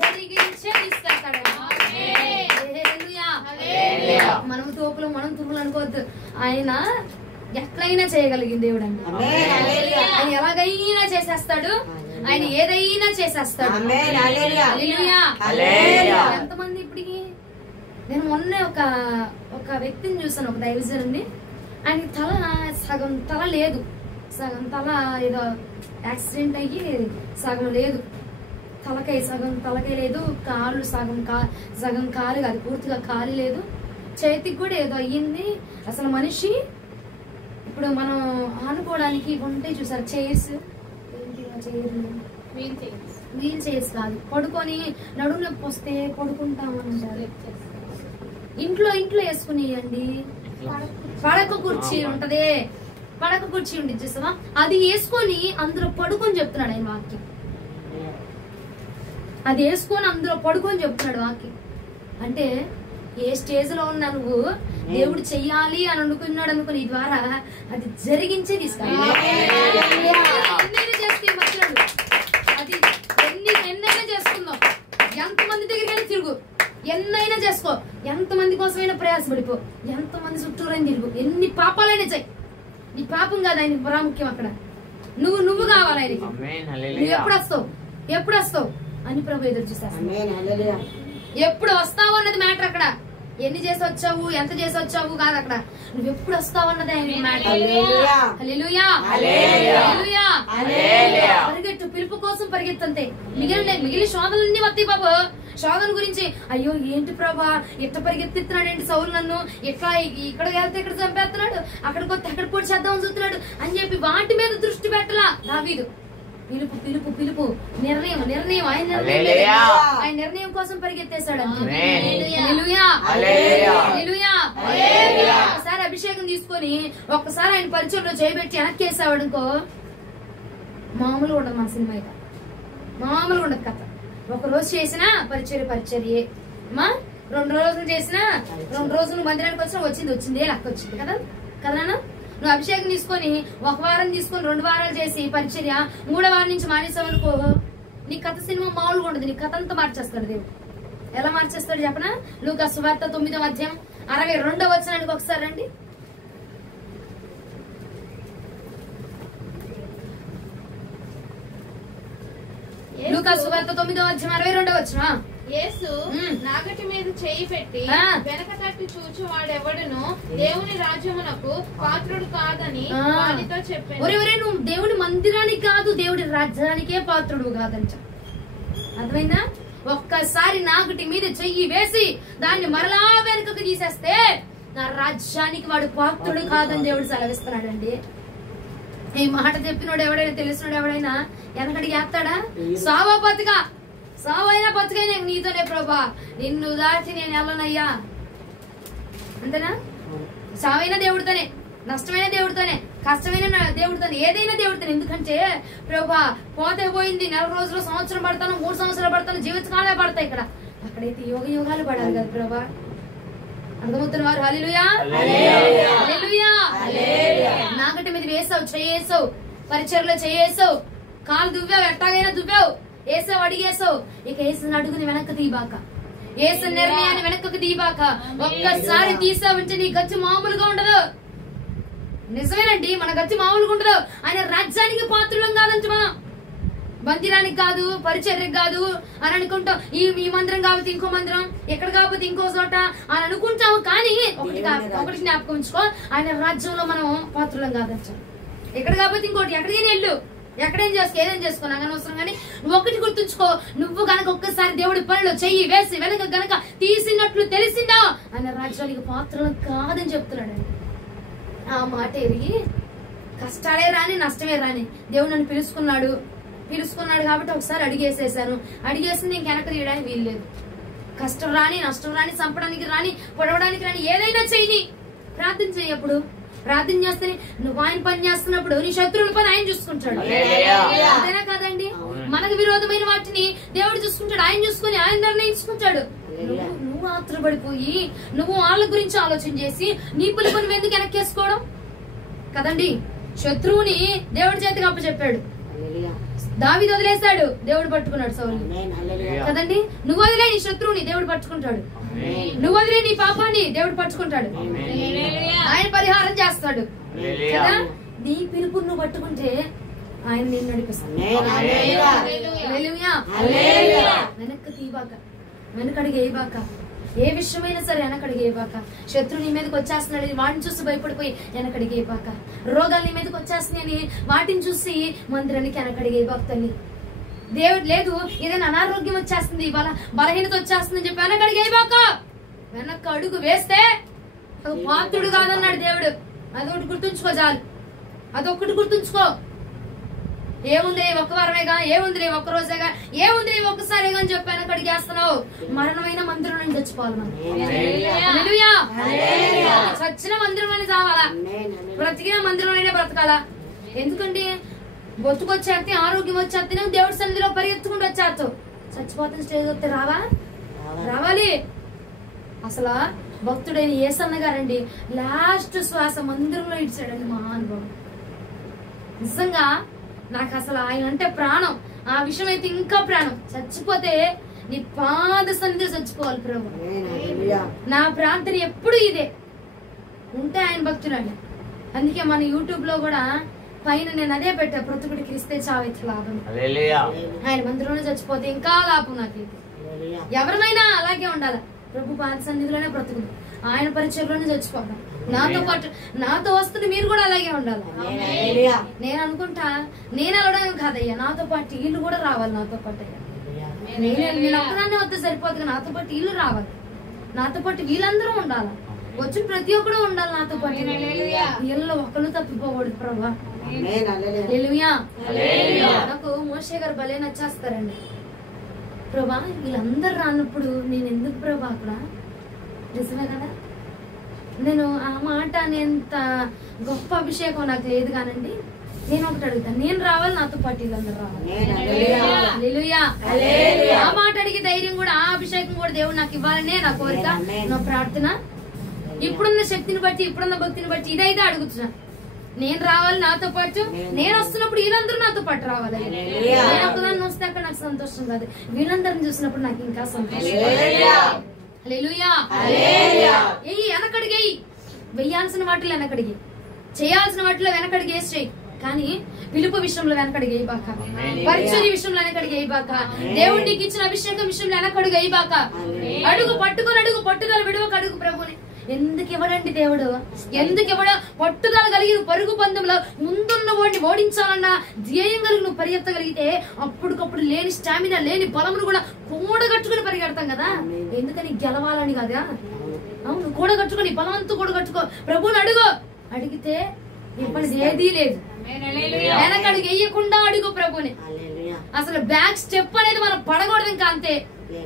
జరిగించే తీసుకెళ్తాడు. మనం తోపులు మనం తుమ్ములు అనుకోవద్దు, ఆయన ఎట్లయినా చేయగలిగింది దేవుడు అండి. ఆయన ఎలాగైనా చేసేస్తాడు, ఆయన ఏదైనా చేసేస్తాడు. ఎంతమంది ఇప్పటికి నేను మొన్న ఒక వ్యక్తిని చూసాను, ఒక దైవజనుని. ఆయన సగం తల లేదు, సగం తల ఏదో యాక్సిడెంట్ అయ్యి సగం లేదు, సగం తలకాయ లేదు, కాళ్ళు సగం కాలు కాదు, పూర్తిగా కాలు లేదు, చేతికి కూడా ఏదో అయ్యింది. అసలు మనిషి ఇప్పుడు మనం ఆనుకోవడానికి ఉంటే చూసారు చైర్స్, వీల్ చైర్స్ కాదు, పడుకొని నడుము నొప్పి వస్తే పడుకుంటామంటారు. ఇంట్లో వేసుకునేయండి, పడక కుర్చీ ఉంటదే, పడక కుర్చీ ఉండి చూసావా, అది వేసుకొని అందులో పడుకొని చెప్తున్నాడు ఆయన వాక్యం. అది వేసుకొని అందులో పడుకొని చెప్తున్నాడు వాక్యం. అంటే ఏ స్టేజ్ లో ఉన్నా నువ్వు దేవుడు చెయ్యాలి అని అనుకున్నాడు అనుకో, నీ ద్వారా అది జరిగించే తీసుకెళ్ళి అది ఎన్నైనా చేసుకుందాం, ఎంతమంది దగ్గరికి తిరుగు, ఎన్నైనా చేసుకో, ఎంతమంది కోసమైనా ప్రయాసపడిపో, ఎంతమంది చుట్టూరైనా తిరుగు, ఎన్ని పాపాలైనా చెయ్యి, నీ పాపం కాదు ఆయన ప్రాముఖ్యం. అక్కడ నువ్వు కావాలి ఆయనకి. నువ్వు ఎప్పుడు వస్తావు అని ప్రభు ఎదురు చూసేస్తాను. ఎప్పుడు వస్తావు అన్నది మ్యాటర్. అక్కడ ఎన్ని చేసి వచ్చావు, ఎంత చేసి వచ్చావు కాదు, అక్కడ నువ్వు ఎప్పుడు వస్తావు అన్నది ఆయన మ్యాటర్. పరిగెట్టు, పిలుపు కోసం పరిగెత్తంతే. మిగిలిన శోధనలన్నీ వస్తాయి బాబు. శోధన గురించి అయ్యో ఏంటి ప్రభా ఎట్ట పరిగెత్తిస్తున్నాడు ఏంటి, సౌలు నన్ను ఎట్లా ఇక్కడ వెళ్తే ఇక్కడ చంపేస్తున్నాడు, అక్కడికి వస్తే అక్కడ పొడి చేద్దామని చూస్తున్నాడు అని చెప్పి వాటి మీద దృష్టి పెట్టలా దావీదు. పిలుపు పిలుపు పిలుపు, నిర్ణయం ఆయన నిర్ణయం కోసం పరిగెత్తేశాడు. ఒకసారి అభిషేకం తీసుకొని ఒక్కసారి ఆయన పరిచయంలో చేయబెట్టి వెనక్కేసాడు అనుకో, మామూలుగా ఉండదు మన సినిమా. ఇక మామూలుగా ఉండదు కథ. ఒక రోజు చేసినా పరిచర్యే మా, 2 రోజులు చేసినా 2 రోజులు మందిరానికి వచ్చినా వచ్చిందే లెక్క వచ్చింది కదా కదా. నువ్వు అభిషేకం తీసుకొని 1 వారం తీసుకొని 2 వారాలు చేసి పరిచర్య 3వ వారం నుంచి మానేసావు అనుకో, నీ కథ సినిమా మామూలుగా ఉండదు, నీ కథ అంతా మార్చేస్తాడు దేవుడు. ఎలా మార్చేస్తాడు చెప్పనా? లూకా సువార్త 9వ అధ్యాయం 62వ వచనానికి ఒకసారి రండి. లూకా సువార్త 9వ అధ్యాయం 62వ వచనం. యేసు నాగటి మీద చేయి పెట్టి వెనక తట్టి చూచు వాడెవడును దేవుని రాజ్యమునకు పాత్రుడు కాదని వానితో చెప్పాను. ఒరే నువ్వు దేవుడి మందిరానికి కాదు, దేవుడి రాజ్యానికే పాత్రుడు కాదంట. అర్థమైందా? ఒక్కసారి నాగటి మీద చెయ్యి వేసి దాన్ని మరలా వెనుకకు తీసేస్తే నా రాజ్యానికి వాడు పాత్రుడు కాదని దేవుడు సెలవిస్తున్నాడండి. ఈ మాట చెప్పినోడు ఎవడైనా తెలిసినోడు ఎవడైనా వెనకడికి వేస్తాడా? సావా బతుకా, సావైనా బతుకైనా నీతోనే ప్రభా, నిన్ను దాచి నేను వెళ్ళనయ్యా అంతేనా? సావైనా దేవుడితోనే, నష్టమైన దేవుడితోనే, కష్టమైన దేవుడితోనే, ఏదైనా దేవుడితోనే. ఎందుకంటే ప్రభా పోతే పోయింది, 4 రోజులు, సంవత్సరం పడతాను, 3 సంవత్సరాలు పడతాను, జీవితకాలే పడతాయి. ఇక్కడ అక్కడైతే యుగ యుగాలు పడాలి కదా ప్రభా. అర్థమవుతున్న వారు హల్లెలూయా, హల్లెలూయా. నాగటి మీద వేసావు, చెయ్యేసావు, పరిచర్లో చెయ్యేసావు, కాలు దువ్వావు, ఎట్టాగైనా దువ్వావు, ఏసావు, అడిగేసావు. ఇక ఏసిన అడుగుని వెనక్కి తీబాక, ఏసిన నిర్ణయాన్ని వెనక్కి తీబాక. ఒక్కసారి తీసావంటే నీ గచ్చి మామూలుగా ఉండదు. నిజమేనండి, మన గచ్చి మామూలుగా ఉండదు. ఆయన రాజ్యానికి పాత్రులం కాదంట. మనం మందిరానికి కాదు, పరిచర్యకి కాదు అని అనుకుంటాం. ఈ మందిరం కాకపోతే ఇంకో మందిరం, ఎక్కడ కాకపోతే ఇంకో చోట అని అనుకుంటాము. కానీ ఒకటి జ్ఞాపకం ఉంచుకో, ఆయన రాజ్యంలో మనం పాత్రులం కాదంట. ఎక్కడ కాకపోతే ఇంకోటి, ఎక్కడికైనా వెళ్ళు, ఎక్కడేం చేసుకో, ఏదేం చేసుకో, నాకు అనవసరం. కానీ ఒకటి గుర్తుంచుకో, నువ్వు గనక ఒక్కసారి దేవుడి పనిలో చెయ్యి వేసి వెనక గనక తీసినట్లు తెలిసిందా ఆయన రాజ్యానికి పాత్రలు కాదని చెప్తున్నాడండి. ఆ మాట ఎరిగి కష్టాలే రాని, నష్టమే రాని, దేవుడు నన్ను పిలుచుకున్నాడు కాబట్టి ఒకసారి అడిగేసేసాను, అడిగేసింది ఇంక వెనక తీయడానికి వీల్లేదు. కష్టం రాని, నష్టం రాని, చంపడానికి రాని, పొడవడానికి రాని, ఏదైనా చెయ్యి. ప్రార్థన చెయ్యప్పుడు ప్రార్థన చేస్తే నువ్వు ఆయన పని చేస్తున్నప్పుడు నీ శత్రువుల పని ఆయన చూసుకుంటాడు. అంతేనా కాదండి? మనకు విరోధమైన వాటిని దేవుడు చూసుకుంటాడు, ఆయన చూసుకుని ఆయన నిర్ణయించుకుంటాడు. నువ్వు ఆత్రపడిపోయి నువ్వు వాళ్ళ గురించి ఆలోచన చేసి నీ పిలుపుని ఎందుకు వెనక్కేసుకోవడం కదండి? శత్రువుని దేవుడి చేతికి అప్పచెప్పాడు, దావీదు వదిలేశాడు, దేవుడు పట్టుకున్నాడు సౌలు కదండి. నువ్వు వదిలే నీ శత్రువుని, దేవుడు పట్టుకుంటాడు. నువ్వు వదిలే నీ పాపాన్ని, దేవుడు పట్టుకుంటాడు, ఆయన పరిహారం చేస్తాడు కదా. నీ పిలుపు నువ్వు పట్టుకుంటే ఆయన నేను నడిపిస్తాడు. వెనక్కి తీబాక, వెనకడికి వేయబాక, ఏ విషయమైనా సరే వెనకడికి వేయబాక. శత్రువు నీ మీదకి వచ్చేస్తున్నాడు, వాటిని చూసి భయపడిపోయి వెనకడికి వేయబాక. రోగాలు నీ మీదకి వచ్చేస్తున్నాయని వాటిని చూసి మందిరానికి వెనకడికి వేయబాక తల్లి. దేవుడు లేదు, ఏదైనా అనారోగ్యం వచ్చేస్తుంది, బలహీనత వచ్చేస్తుంది అని చెప్పి వెనకడికి వేయబాక. వెనక్కి అడుగు వేస్తే పాత్రుడు కాదన్నాడు దేవుడు. అదొకటి గుర్తుంచుకో చాలు, అదొకటి గుర్తుంచుకో. ఏముంది ఒక్క వారమేగా, ఏముంది ఒక్క రోజేగా, ఏముంది ఒక్కసారిగా అని చెప్పి వెనకడికి వేస్తున్నావు. మరణమైన మందిరం నుంచి చచ్చిపోవాలి మనం. హల్లెలూయా. చచ్చిన మందిరంలోనే చావాలా, బ్రతికిన మందిరంలోనే బ్రతకాలా. ఎందుకండి బొత్తుకొచ్చేస్తే, ఆరోగ్యం వచ్చేస్తేనే దేవుడి సన్నిధిలో పరిగెత్తుకుంటూ వచ్చేస్తావు. చచ్చిపోతున్న స్టేజ్ వస్తే రావాలి. అసలు భక్తుడైన యేసన్న గారండి లాస్ట్ శ్వాస మందిరంలో ఇచ్చాడండి. మహానుభావుడు. నిజంగా నాకు అసలు ఆయన అంటే ప్రాణం. ఆ విషయం అయితే ఇంకా ప్రాణం. చచ్చిపోతే నీ పాద సన్నిధిలో చచ్చిపోవాలి ప్రభు. నా ప్రార్థన ఎప్పుడు ఇదే ఉంటే ఆయన భక్తుడండి. అందుకే మన యూట్యూబ్ లో కూడా పైన నేను అదే పెట్టా, ప్రొత్తుకుడి క్రీస్తే చావైతే లాభం. ఆయన మందిరంలో చచ్చిపోతే ఇంకా లాభం. నాకు ఎవరినైనా అలాగే ఉండాలి. ప్రభు పాద సన్నిధిలోనే బ్రతుకుదు, ఆయన పరిచయంలోనే చచ్చిపోతాం. నాతో పాటు నాతో వస్తుంది మీరు కూడా అలాగే ఉండాలి. నేను అనుకుంటా నేను వెళ్ళడం కాదయ్యా, నాతో పాటు వీళ్ళు కూడా రావాలి. నాతో పాటు అయ్యా నేను ఒక్కదాన్ని వస్తే సరిపోతుంది, నాతో పాటు వీళ్ళు రావాలి, నాతో పాటు వీళ్ళందరూ ఉండాలి, వచ్చి ప్రతి ఒక్కరు ఉండాలి నాతో పాటు. వీళ్ళలో ఒకళ్ళు తప్పిపోకూడదు ప్రభా. నాకు మోషే గారు భలే నచ్చేస్తారండి. ప్రభా వీళ్ళందరూ రానప్పుడు నేను ఎందుకు ప్రభా అక్కడ? నిజమే కదా. నేను ఆ మాట ఎంత గొప్ప అభిషేకం నాకు లేదు కానండి. నేను ఒకటి అడుగుతాను, నేను రావాలి, నాతో పాటు వీళ్ళందరూ రావాలి. ఆ మాట అడిగే ధైర్యం కూడా, ఆ అభిషేకం కూడా దేవుడు నాకు ఇవ్వాలనే నా కోరిక, నా ప్రార్థన. ఇప్పుడున్న శక్తిని బట్టి, ఇప్పుడున్న భక్తిని బట్టి ఇదైతే అడుగుతున్నా. నేను రావాలి నాతో పాటు, నేను వస్తున్నప్పుడు వీళ్ళందరూ నాతో పాటు రావాలి. నేను ఒకదాన్ని వస్తే చూస్తే అక్కడ నాకు సంతోషం కాదు, వీళ్ళందరిని చూసినప్పుడు నాకు ఇంకా సంతోషం. హల్లెలూయా. వెనకడిగి వెయ్యాల్సిన వాటిలో వెనకడిగి, చేయాల్సిన వాటిలో వెనకడిగి వేసి, కానీ పిలుపు విషయంలో వెనకడిగి వేయబాక, పరిచర్య విషయంలో వెనకడిగి వేయబాక, దేవుడికి ఇచ్చిన అభిషేకం విషయంలో వెనకడుగు వేయబాక. అడుగు పట్టుకొని అడుగు, పట్టుదల విడవక అడుగు ప్రభుని. ఎందుకు ఇవ్వడండి దేవుడు? ఎందుకు ఇవ్వడ? పట్టుదల కలిగి పరుగు పందెంలో ముందున్న వాడిని ఓడించాలన్నా ధ్యేయం కలిగి నువ్వు పరిగెత్తగలిగితే అప్పటికప్పుడు లేని స్టామినా, లేని బలమును కూడా కూడగట్టుకుని పరిగెడతాం కదా. ఎందుకని? గెలవాలని కదా. అవును, కూడగట్టుకుని బలవంతు కూడగట్టుకో. ప్రభుని అడుగు. అడిగితే ఇప్పటిది ఏదీ లేదు. వెనకడుగు వేయకుండా అడుగు ప్రభుని. అసలు బ్యాక్ స్టెప్ అనేది మనం పడకూడదు. ఇంకా అంతే.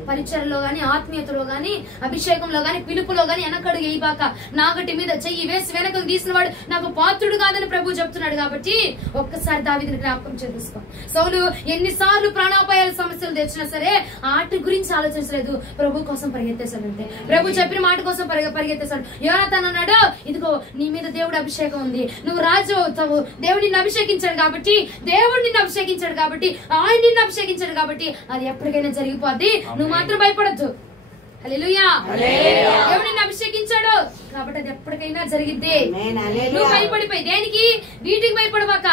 పరిచయలో గాని, ఆత్మీయతలో గాని, అభిషేకంలో గాని, పిలుపులో గాని వెనకడుగు వేయబాక. నాగటి మీద చెయ్యి వేసి వెనకకు తీసిన వాడు నాకు పాత్రుడు కాదని ప్రభు చెప్తున్నాడు. కాబట్టి ఒక్కసారి దావీదుని జ్ఞాపకం చేసుకో. సౌలు ఎన్నిసార్లు ప్రాణాపాయాల సమస్యలు తెచ్చినా సరే ఆటి గురించి ఆలోచించలేదు, ప్రభు కోసం పరిగెత్తేశాడంటే. ప్రభు చెప్పిన మాట కోసం పరిగెత్తేశాడు. యోనాతాను అన్నాడు, ఇదిగో నీ మీద దేవుడు అభిషేకం ఉంది, నువ్వు రాజు అవుతావు. దేవుడు నిన్ను అభిషేకించాడు కాబట్టి, దేవుడు నిన్ను అభిషేకించాడు కాబట్టి, ఆయన నిన్ను అభిషేకించాడు కాబట్టి అది ఎప్పటికైనా జరిగిపోద్ది. నువ్వు మాత్రం భయపడద్దు. హల్లెలూయా. దేవుడు నిన్ను అభిషేకించాడు కాబట్టి అది ఎప్పటికైనా జరిగిద్ది. నువ్వు భయపడిపోయి దేనికి? వీటికి భయపడబాక.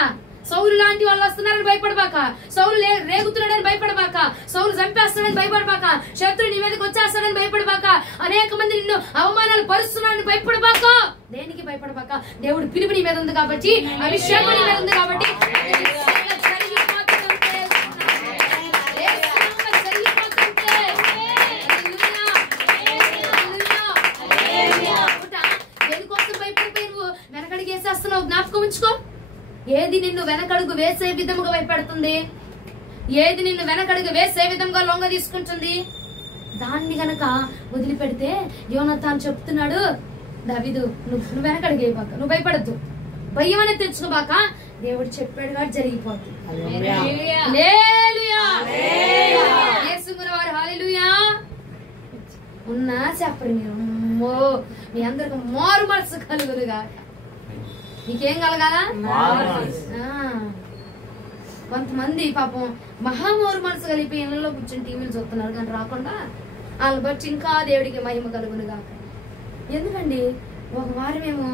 సౌలు లాంటి వాళ్ళు వస్తున్నారని భయపడబాక, సౌలు రేగుతున్నాడని భయపడబాక, సౌలు చంపేస్తాడని భయపడబాక, శత్రువు నీ మీదకి వచ్చేస్తాడని భయపడబాక, అనేక మంది నిన్ను అవమానాలు పరుస్తున్నారని భయపడబాక. దేనికి భయపడబాక? దేవుడు పిలుపు నీ మీద ఉంది కాబట్టి, అభిషేకం నీ మీద ఉంది కాబట్టి జ్ఞాపకం ఉంచుకో. ఏది నిన్ను వెనకడుగు వేసే విధముగా భయపెడుతుంది, ఏది నిన్ను వెనకడుగు వేసే విధంగా లొంగ తీసుకుంటుంది, దాన్ని గనక వదిలిపెడితే యోనాతాను చెప్తున్నాడు, దావీదు నువ్వు వెనకడుగు వేయబాక, నువ్వు భయపడద్దు, భయం అనేది తెచ్చుకోబాక, దేవుడు చెప్పాడు కాబట్టి జరిగిపోతుంది. ఉన్నా చెప్పండి మీరు, మీ అందరికి మారు మనసు కలుగులుగా. నీకేం కలగాల? కొంతమంది పాపం మహామోరు మనసు కలిపి ఇళ్లలో కూర్చొని టీవీలు చూస్తున్నారు కానీ రాకుండా వాళ్ళ బట్టి ఇంకా దేవుడికి మహిమ కలుగునుగా. ఎందుకండి? ఒక వారమేమో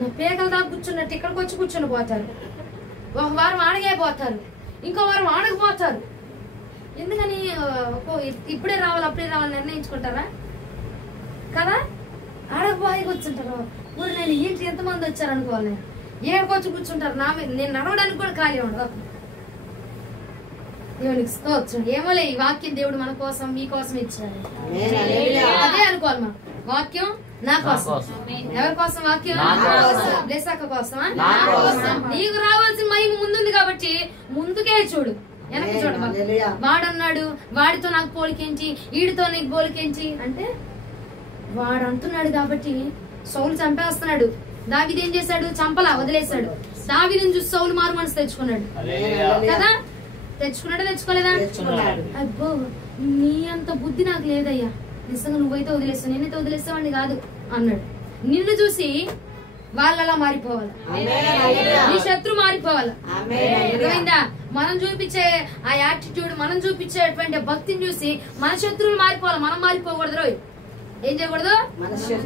నా పేకల దాకా కూర్చున్నట్టు ఇక్కడికి వచ్చి కూర్చొని పోతారు, ఒక వారం ఆడగే పోతారు, ఇంకో వారం ఆడకపోతారు. ఎందుకని? ఇప్పుడే రావాలి అప్పుడే రావాలి నిర్ణయించుకుంటారా కదా? ఆడకపోయి కూర్చుంటారు. ఊరు నేను ఏంటి ఎంతమంది వచ్చారు అనుకోవాలి, ఏడుకొచ్చి కూర్చుంటారు. నా మీద నేను నడవడానికి కూడా ఖాళీ ఉండదు. దేవునికి స్తోత్రం. ఏమోలే, ఈ వాక్యం దేవుడు మన కోసం మీకోసం ఇచ్చాడు. అదే అనుకోవాలి మనం. వాక్యం నా కోసం. ఎవరి కోసం వాక్యం? బ్లెస్సక్క కోసమా? నీకు రావాల్సిన మహిమ ముందుంది కాబట్టి ముందుకే చూడు, వెనక్కి చూడు. వాడన్నాడు వాడితో నాకు పోలికేంటి, వీడితో నీకు పోలికేంటి అంటే వాడు అంటున్నాడు కాబట్టి సౌలు చంపేస్తున్నాడు. దావీదు ఏం చేశాడు? చంపలా వదిలేశాడు. దావీదుని చూసి సౌలు మారు మనసు తెచ్చుకున్నాడు కదా. తెచ్చుకున్నాడా తెచ్చుకోలేదా? అబ్బో నీ అంత బుద్ధి నాకు లేదయ్యా, నిజంగా నువ్వైతే వదిలేస్తావు, నేనైతే వదిలేస్తావని కాదు అన్నాడు. నిన్ను చూసి వాళ్ళు అలా మారిపోవాలి, నీ శత్రు మారిపోవాలి. అర్థమైందా? మనం చూపించే ఆ యాటిట్యూడ్, మనం చూపించేటువంటి భక్తిని చూసి మన శత్రువులు మారిపోవాలి. మనం మారిపోకూడదు. రోజు ఏం చేయకూడదు?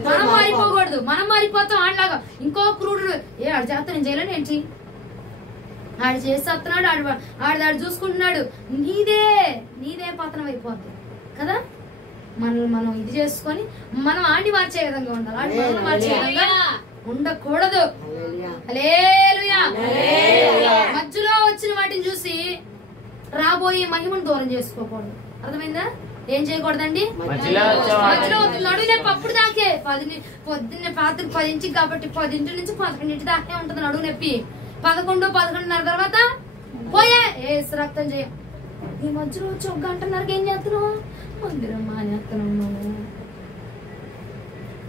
మనం మారిపోకూడదు. మనం మారిపోతాం ఆడలాగా. ఇంకో క్రూడు ఆడు చేస్తా నేను చేయలేను ఏంటి, ఆడు చేస్తున్నాడు, ఆడు చూసుకుంటున్నాడు, నీదే పతనం అయిపోద్ది కదా. మనం ఇది చేసుకొని మనం ఆడి మార్చే విధంగా ఉండాలి, ఆడి మనల్ని మార్చే విధంగా ఉండకూడదు. హల్లెలూయా. మధ్యలో వచ్చిన వాటిని చూసి రాబోయే మహిమను దూరం చేసుకోకూడదు. అర్థమైందా? ఏం చేయకూడదండి? మధ్యలో నడునే అప్పుడు దాకే పొద్దున్నే రాత్రి 10 కాబట్టి 10 నుంచి 11 దాకే ఉంటుంది నడువు నొప్పి. 11-11:30 తర్వాత పోయే రక్తం చేయ. ఈ మధ్యలో వచ్చి 1 గంటన్నరకి ఏం చేస్తున్నావు? మందిరం మానేస్తున్నావు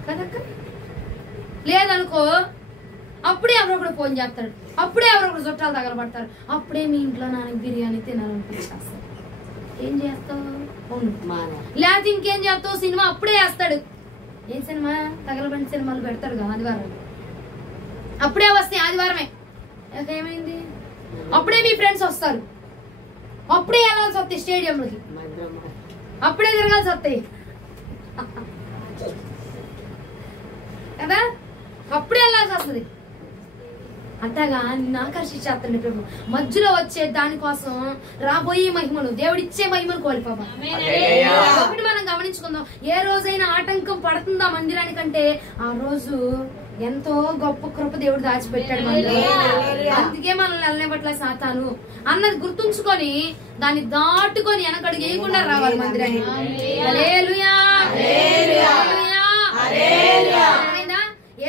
కదక్క. లేదనుకో అప్పుడే ఎవరొకడు ఫోన్ చేస్తాడు, అప్పుడే ఎవరొకడు చుట్టాలు తగలబడతారు, అప్పుడే మీ ఇంట్లో నాన్న బిర్యానీ తినాలనిపించేస్తారు. ఏం చేస్తావు? లేకపోతే ఇంకేం చేస్తావు? సినిమా అప్పుడే వేస్తాడు. ఏం సినిమా? తగలబండి సినిమాలు పెడతాడు కదా ఆదివారం, అప్పుడే వస్తాయి ఆదివారమే. ఏమైంది? అప్పుడే మీ ఫ్రెండ్స్ వస్తారు, అప్పుడే వెళ్ళాల్సి వస్తాయి స్టేడియంలోకి, అప్పుడే తిరగాల్సి వస్తాయి కదా, అప్పుడే వెళ్ళాల్సి వస్తుంది. అంతగా నిన్ను ఆకర్షించేస్తాడు ప్రభు. మధ్యలో వచ్చే దానికోసం రాబోయే మహిమను, దేవుడిచ్చే మహిమను కోల్పోమా. ఒకటి మనం గమనించుకుందాం, ఏ రోజైనా ఆటంకం పడుతుందా మందిరానికంటే ఆ రోజు ఎంతో గొప్ప కృప దేవుడు దాచిపెట్టాడు మనలో. అందుకే మనల్ని వెళ్ళనివ్వట్లే సాతాను అన్నది గుర్తుంచుకొని దాన్ని దాటుకొని వెనకడుగు వేయకుండా రావాలి మందిరానికి. హల్లెలూయా, హల్లెలూయా, హల్లెలూయా.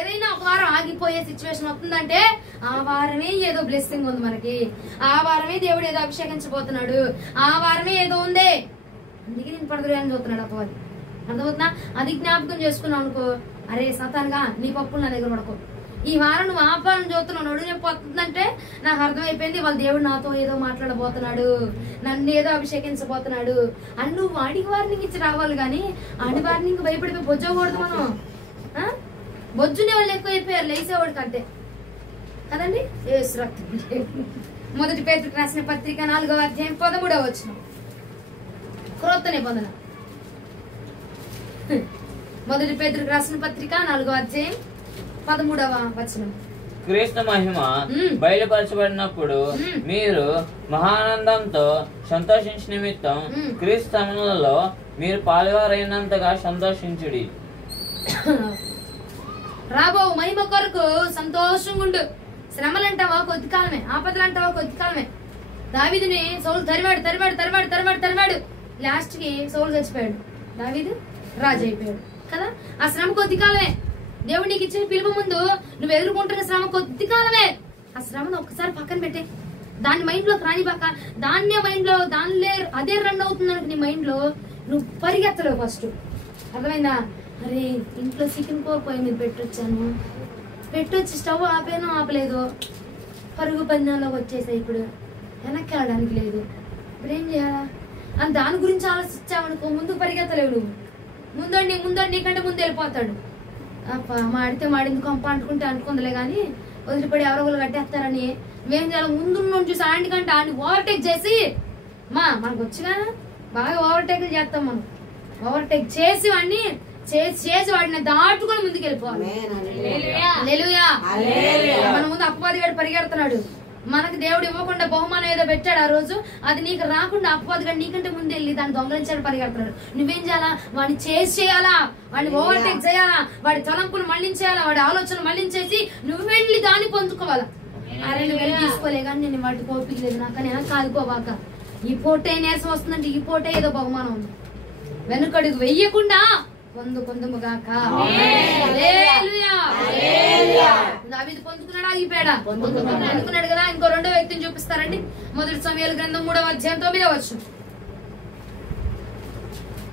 ఏదైనా ఒక వారం ఆగిపోయే సిచ్యువేషన్ వస్తుందంటే ఆ వారమే ఏదో బ్లెస్సింగ్ ఉంది మనకి, ఆ వారమే దేవుడు ఏదో అభిషేకించబోతున్నాడు, ఆ వారమే ఏదో ఉంది. అందుకే నేను పడదులే అని చూస్తున్నాడు అప్పవాది. అర్థమవుతున్నా? అది జ్ఞాపకం చేసుకున్నావు అనుకో, అరే సతానుగా నీ పప్పులు నా దగ్గర పడుకో, ఈ వారం నువ్వు ఆపాలని చూస్తున్నావు, నడు చెప్పి వస్తుందంటే నాకు అర్థమైపోయింది వాళ్ళ దేవుడు నాతో ఏదో మాట్లాడబోతున్నాడు, నన్ను ఏదో అభిషేకించబోతున్నాడు అని నువ్వు వాడికి వార్నింగ్ ఇచ్చి రావాలి. కానీ ఆడి వార్నింగ్ భయపడిపోయి బొజ్జకూడదు మనం. బొజ్జునే వాళ్ళు ఎక్కువ అయిపోయారు లేసేవాడు కంటే కదండి. మొదటి పేతురుకు రాసిన పత్రిక 4వ అధ్యాయం 13వ వచనం, క్రొత్త నిబంధన. మొదటి పేతురుకు రాసిన పత్రిక 4వ అధ్యాయం 13వ వచనం. క్రీస్తు మహిమ బయలుపరచబడినప్పుడు మీరు మహానందంతో సంతోషించే నిమిత్తం క్రీస్తు శ్రమలలో మీరు పాలువారైనంతగా సంతోషించుడి. రాబో మహిమ కొరకు సంతోషంగా ఉండు. శ్రమలు అంటావా కొద్ది కాలమే, ఆపదలు అంటావా కొద్ది కాలమే. దావీదుని సౌలు తరిమాడు లాస్ట్ కి సౌలు చచ్చిపోయాడు, దావీదు రాజు అయిపోయాడు కదా. ఆ శ్రమ కొద్ది కాలమే. దేవుడు నీకు ఇచ్చిన పిలుపు ముందు నువ్వు ఎదుర్కొంటున్న శ్రమ కొద్ది కాలమే. ఆ శ్రమను ఒక్కసారి పక్కన పెట్టే, దాని మైండ్ లోకి రానిబాక. దాన్నే మైండ్ లో అదే రన్ అవుతుంది నీ మైండ్ లో, నువ్వు పరిగెత్తలేవు ఫస్ట్. అర్థమైందా? అరే ఇంట్లో చికెన్ కూర పొయ్యి మీద పెట్టొచ్చి స్టవ్ ఆపలేదు, పరుగు పందెంలోకి వచ్చేసాయి, ఇప్పుడు వెనక్కి వెళ్ళడానికి లేదు, ఇప్పుడు ఏం చేయాలా అని దాని గురించి ఆలోచించామనుకో ముందుకు పరిగెత్తలేవు నువ్వు. ముందండి నీకంటే ముందు వెళ్ళిపోతాడు. మాడితే మాడింది కొంప అంటుకుందిలే కానీ వదిలిపడి ఎవరో ఒకరు కట్టేస్తారని మేము చాలా ముందు నుంచి సాయండి కంటే ఆయన ఓవర్టేక్ చేసి మనకు వచ్చినా బాగా ఓవర్టేక్ చేస్తాం. మనం ఓవర్టేక్ చేసి వాడిని చేసి వాడిని దాటుకొని ముందుకు వెళ్ళిపోవాలి. మన ముందు అపవాది గారు పరిగెడుతున్నాడు, మనకు దేవుడు ఇవ్వకుండా బహుమానం ఏదో పెట్టాడు ఆ రోజు, అది నీకు రాకుండా అపవాది గారు నీకంటే ముందు వెళ్ళి దాన్ని దొంగలించాడు పరిగెడుతున్నాడు. నువ్వేం చేయాలా? వాడిని చేయాలా, వాడిని ఓవర్టేక్ చేయాలా, వాడి తలంపులు మళ్లించేయాలా, వాడి ఆలోచనలు మళ్లించేసి నువ్వు వెళ్ళి దాన్ని పొందుకోవాలా. అరే నువ్వు వెళ్ళి తీసుకోలే కానీ నేను వాటికి ఓపిక లేదు నాకు, నేను కాదుకోవాక. ఈ పూటే నీరసం వస్తుందంటే ఈ పూటే ఏదో బహుమానం ఉంది. వెనుకడుగు వెయ్యకుండా పొందుగాక. దావీదు పొందుకున్నాడా ఆగిపోయాడా? పొందుకున్నాడు కదా. ఇంకో రెండో వ్యక్తిని చూపిస్తారండి. మొదటి సమూయేలు గ్రంథం 3వ అధ్యాయం 9వ వచనం.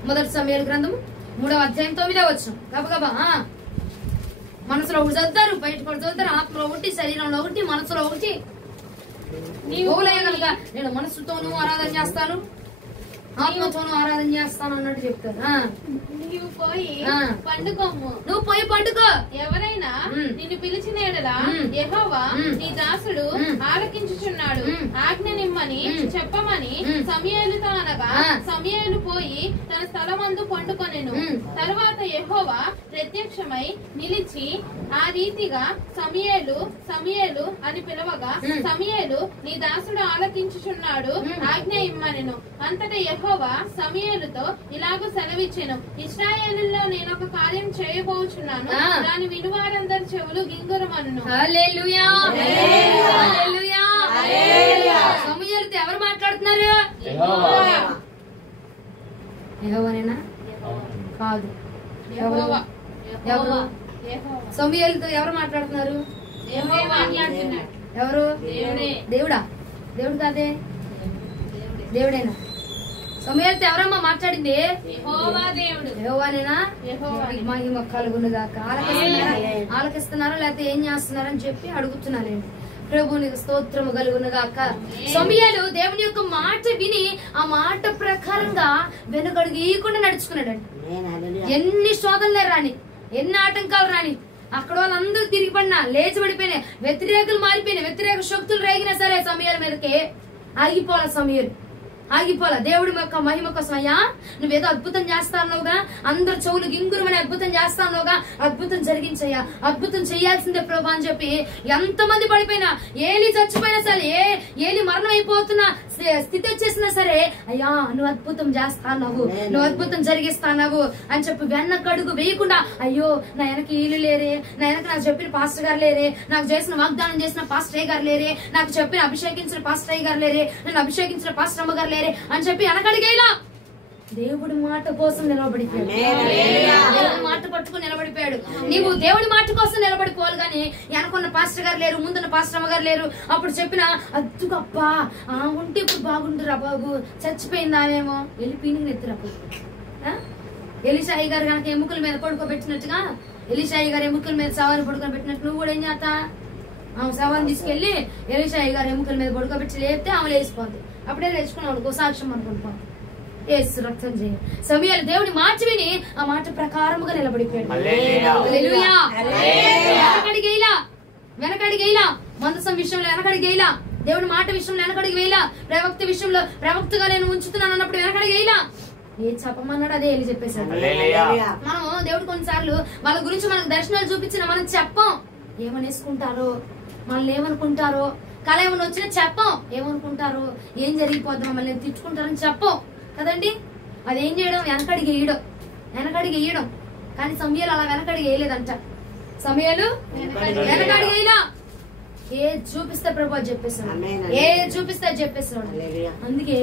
మొదటి సమూయేలు గ్రంథం 3వ అధ్యాయం 9వ వచనం. గబగబా మనసులో ఒకటి చదువుతారు, బయట కూడా చదువుతారు. ఆత్మలో ఒకటి, శరీరంలో ఒకటి, మనసులో ఒకటి. నీవు కనుక నేను మనసుతోనూ ఆరాధన చేస్తాను, ఆత్మతోనూ ఆరాధన చేస్తాను అన్నట్టు చెప్తారు. నువ్వు పోయి పండుకో. ఎవరైనా నిన్ను పిలిచిన ఎడల యెహోవా నీ దాసుడు ఆలకించుచున్నాడు, ఆజ్ఞ నిమ్మని చెప్పమని సమూయేలుతో అనగా సమూయేలు పోయి తన స్థలమందు పండుకొనెను. తరువాత యెహోవా ప్రత్యక్షమై నిలిచి ఆ రీతిగా సమూయేలు అని పిలవగా సమూయేలు నీ దాసుడు ఆలకించుచున్నాడు, ఆజ్ఞ ఇమ్మనెను. అంతటా యెహోవా సమూయేలుతో ఇలాగూ సెలవిచ్చెను, ఇశ్రాయేలులో నేను ఒక కార్యం చేయబోచున్నాను, దాని వినువారందరి చెవులు గింగురమనును. హల్లెలూయా, హల్లెలూయా, సమూయేలుతో ఎవరు మాట్లాడుతున్నారు? యెహోవానేనా? కాదు. ఎవరు? సమూయేలుతో ఎవరు మాట్లాడుతున్నారు? ఎవరు? దేవుడా? దేవుడు కాదే, దేవుడేనా? సమూయేలుతో ఎవరమ్మా మాట్లాడింది? యెహోవానేనా? మహిమ కలుగునుగాక. ఆలకిస్తున్నారా లేకపోతే ఏం చేస్తున్నారని చెప్పి అడుగుతున్నానండి. ప్రభునికి స్తోత్రము కలుగునుగాక. సమూయేలు దేవుని యొక్క మాట విని ఆ మాట ప్రకారంగా వెనుకడుగీయకుండా నడుచుకున్నాడండి. ఎన్ని శోధనలే రాని, ఎన్ని ఆటంకాలు రాని, అక్కడ వాళ్ళందరూ తిరిగి పడినా, లేచి పడిపోయినాయి, వ్యతిరేకులు మారిపోయినాయి, వ్యతిరేక శక్తులు రేగినా సరే సమూయేలు మీదకి ఆగిపోవాలి. సమూయేలు ఆగిపోలా. దేవుడి యొక్క మహిమ కోసం అయ్యా నువ్వేదో అద్భుతం చేస్తా అన్నావుగా, అందరు చెవులు గింగురమని అద్భుతం చేస్తా అన్నావుగా, అద్భుతం జరిగించయ్యా, అద్భుతం చేయాల్సిందే ప్రభా అని చెప్పి ఎంతమంది పడిపోయినా, ఏలి చచ్చిపోయినా సరే, ఏలి మరణం అయిపోతున్న స్థితి వచ్చేసినా సరే, అయ్యా నువ్వు అద్భుతం చేస్తాన్నావు, నువ్వు అద్భుతం జరిగిస్తాన్నావు అని చెప్పి వెనకడుగు వేయకుండా, అయ్యో నా వెనక ఈలు లేరే, నా వెనక నాకు చెప్పిన పాస్టర్ గారు లేరే, నాకు చేసిన వాగ్దానం చేసిన పాస్టర్ గారు లేరే, నాకు చెప్పిన అభిషేకించిన పాస్టర్ గారు లేరే, నన్ను అభిషేకించిన పాస్టర్ అమ్మ గారు లేరే అని చెప్పి వెనకడిగేలా దేవుడి మాట కోసం నిలబడిపోయాడు. దేవుడి మాట పట్టుకుని నిలబడిపోయాడు. నీవు దేవుడి మాట కోసం నిలబడిపోవాలి గాని వెనకున్న పాస్టర్ గారు లేరు, ముందున్న పాస్టర్ అమ్మ గారు లేరు, అప్పుడు చెప్పిన అద్దుగప్పా ఉంటే ఇప్పుడు బాగుంటురా బాబు, చచ్చిపోయింది ఆమెమో వెళ్ళి పీనికి ఎత్తురాపు. ఎలీషాయి గారు కనుక ఎముకల మీద పడుకోబెట్టినట్టుగా, ఎలీషాయి గారు ఎముకల మీద సవాలు పడుకొని పెట్టినట్టు నువ్వు కూడా ఏం చేస్తా, ఆమె సవాలు తీసుకెళ్లి ఎలీషాయి గారు ఎముకల మీద పడుకోబెట్టి లేపితే ఆమె లేచిపోద్ది. అప్పుడే లేచుకున్నావు సాక్ష్యం అనుకుంటున్నాం. యేసు రక్తం చేయ సమయాలు దేవుడి మాట విని ఆ మాట ప్రకారముగా నిలబడిపోయాడు. వెనకడిగేలా మందసం విషయంలో వెనకడిగేలా, దేవుడి మాట విషయంలో వెనకడికి వేయలా, ప్రవక్త విషయంలో ప్రవక్తగా నేను ఉంచుతున్నాను అన్నప్పుడు వెనకడిగేలా. ఏ చెప్పమన్నాడు అదే వెళ్ళి చెప్పేశాడు. మనం దేవుడు కొన్నిసార్లు వాళ్ళ గురించి మనకు దర్శనాలు చూపించిన మనం చెప్పం, ఏమనేసుకుంటారో, మనల్ని ఏమనుకుంటారో, కళ ఏమన్నా వచ్చినా చెప్పం, ఏమనుకుంటారో, ఏం జరిగిపోద్ది, మమ్మల్ని తిట్టుకుంటారని చెప్పం కదండి. అదేం చేయడం, వెనకడికి వేయడం. కానీ సమయాలు అలా వెనకడికి వేయలేదంట. సమయాలు వెనకడికి వేయలా, ఏ చూపిస్తే ప్రభు చెప్పేస్తున్నాడు, ఏ చూపిస్తే చెప్పేస్తున్నాడు. అందుకే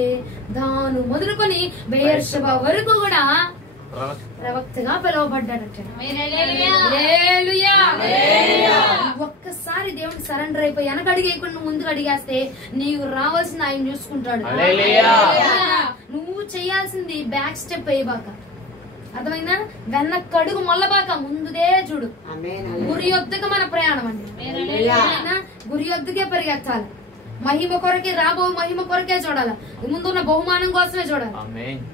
దాను మొదలుకొని బెయర్షెబా వరకు కూడా ప్రవక్తగా పిలువబడ్డాడట. ఒక్కసారి దేవుడికి సరెండర్ అయిపోయి వెనకడిగేయకుండా ముందుకు అడిగేస్తే నీవు రావాల్సింది ఆయన చూసుకుంటాడు. నువ్వు చేయాల్సింది బ్యాక్ స్టెప్ అయ్యబాక, అర్థమైందా? వెనకడుగు మొల్లబాక, ముందుదే చూడు. గురి యొద్దకు మన ప్రయాణం అండి, గురి యొద్దకే పరిగెత్తాలి. మహిమ కొరకే, రాబో మహిమ కొరకే చూడాలి. ముందున్న బహుమానం కోసమే చూడాలి.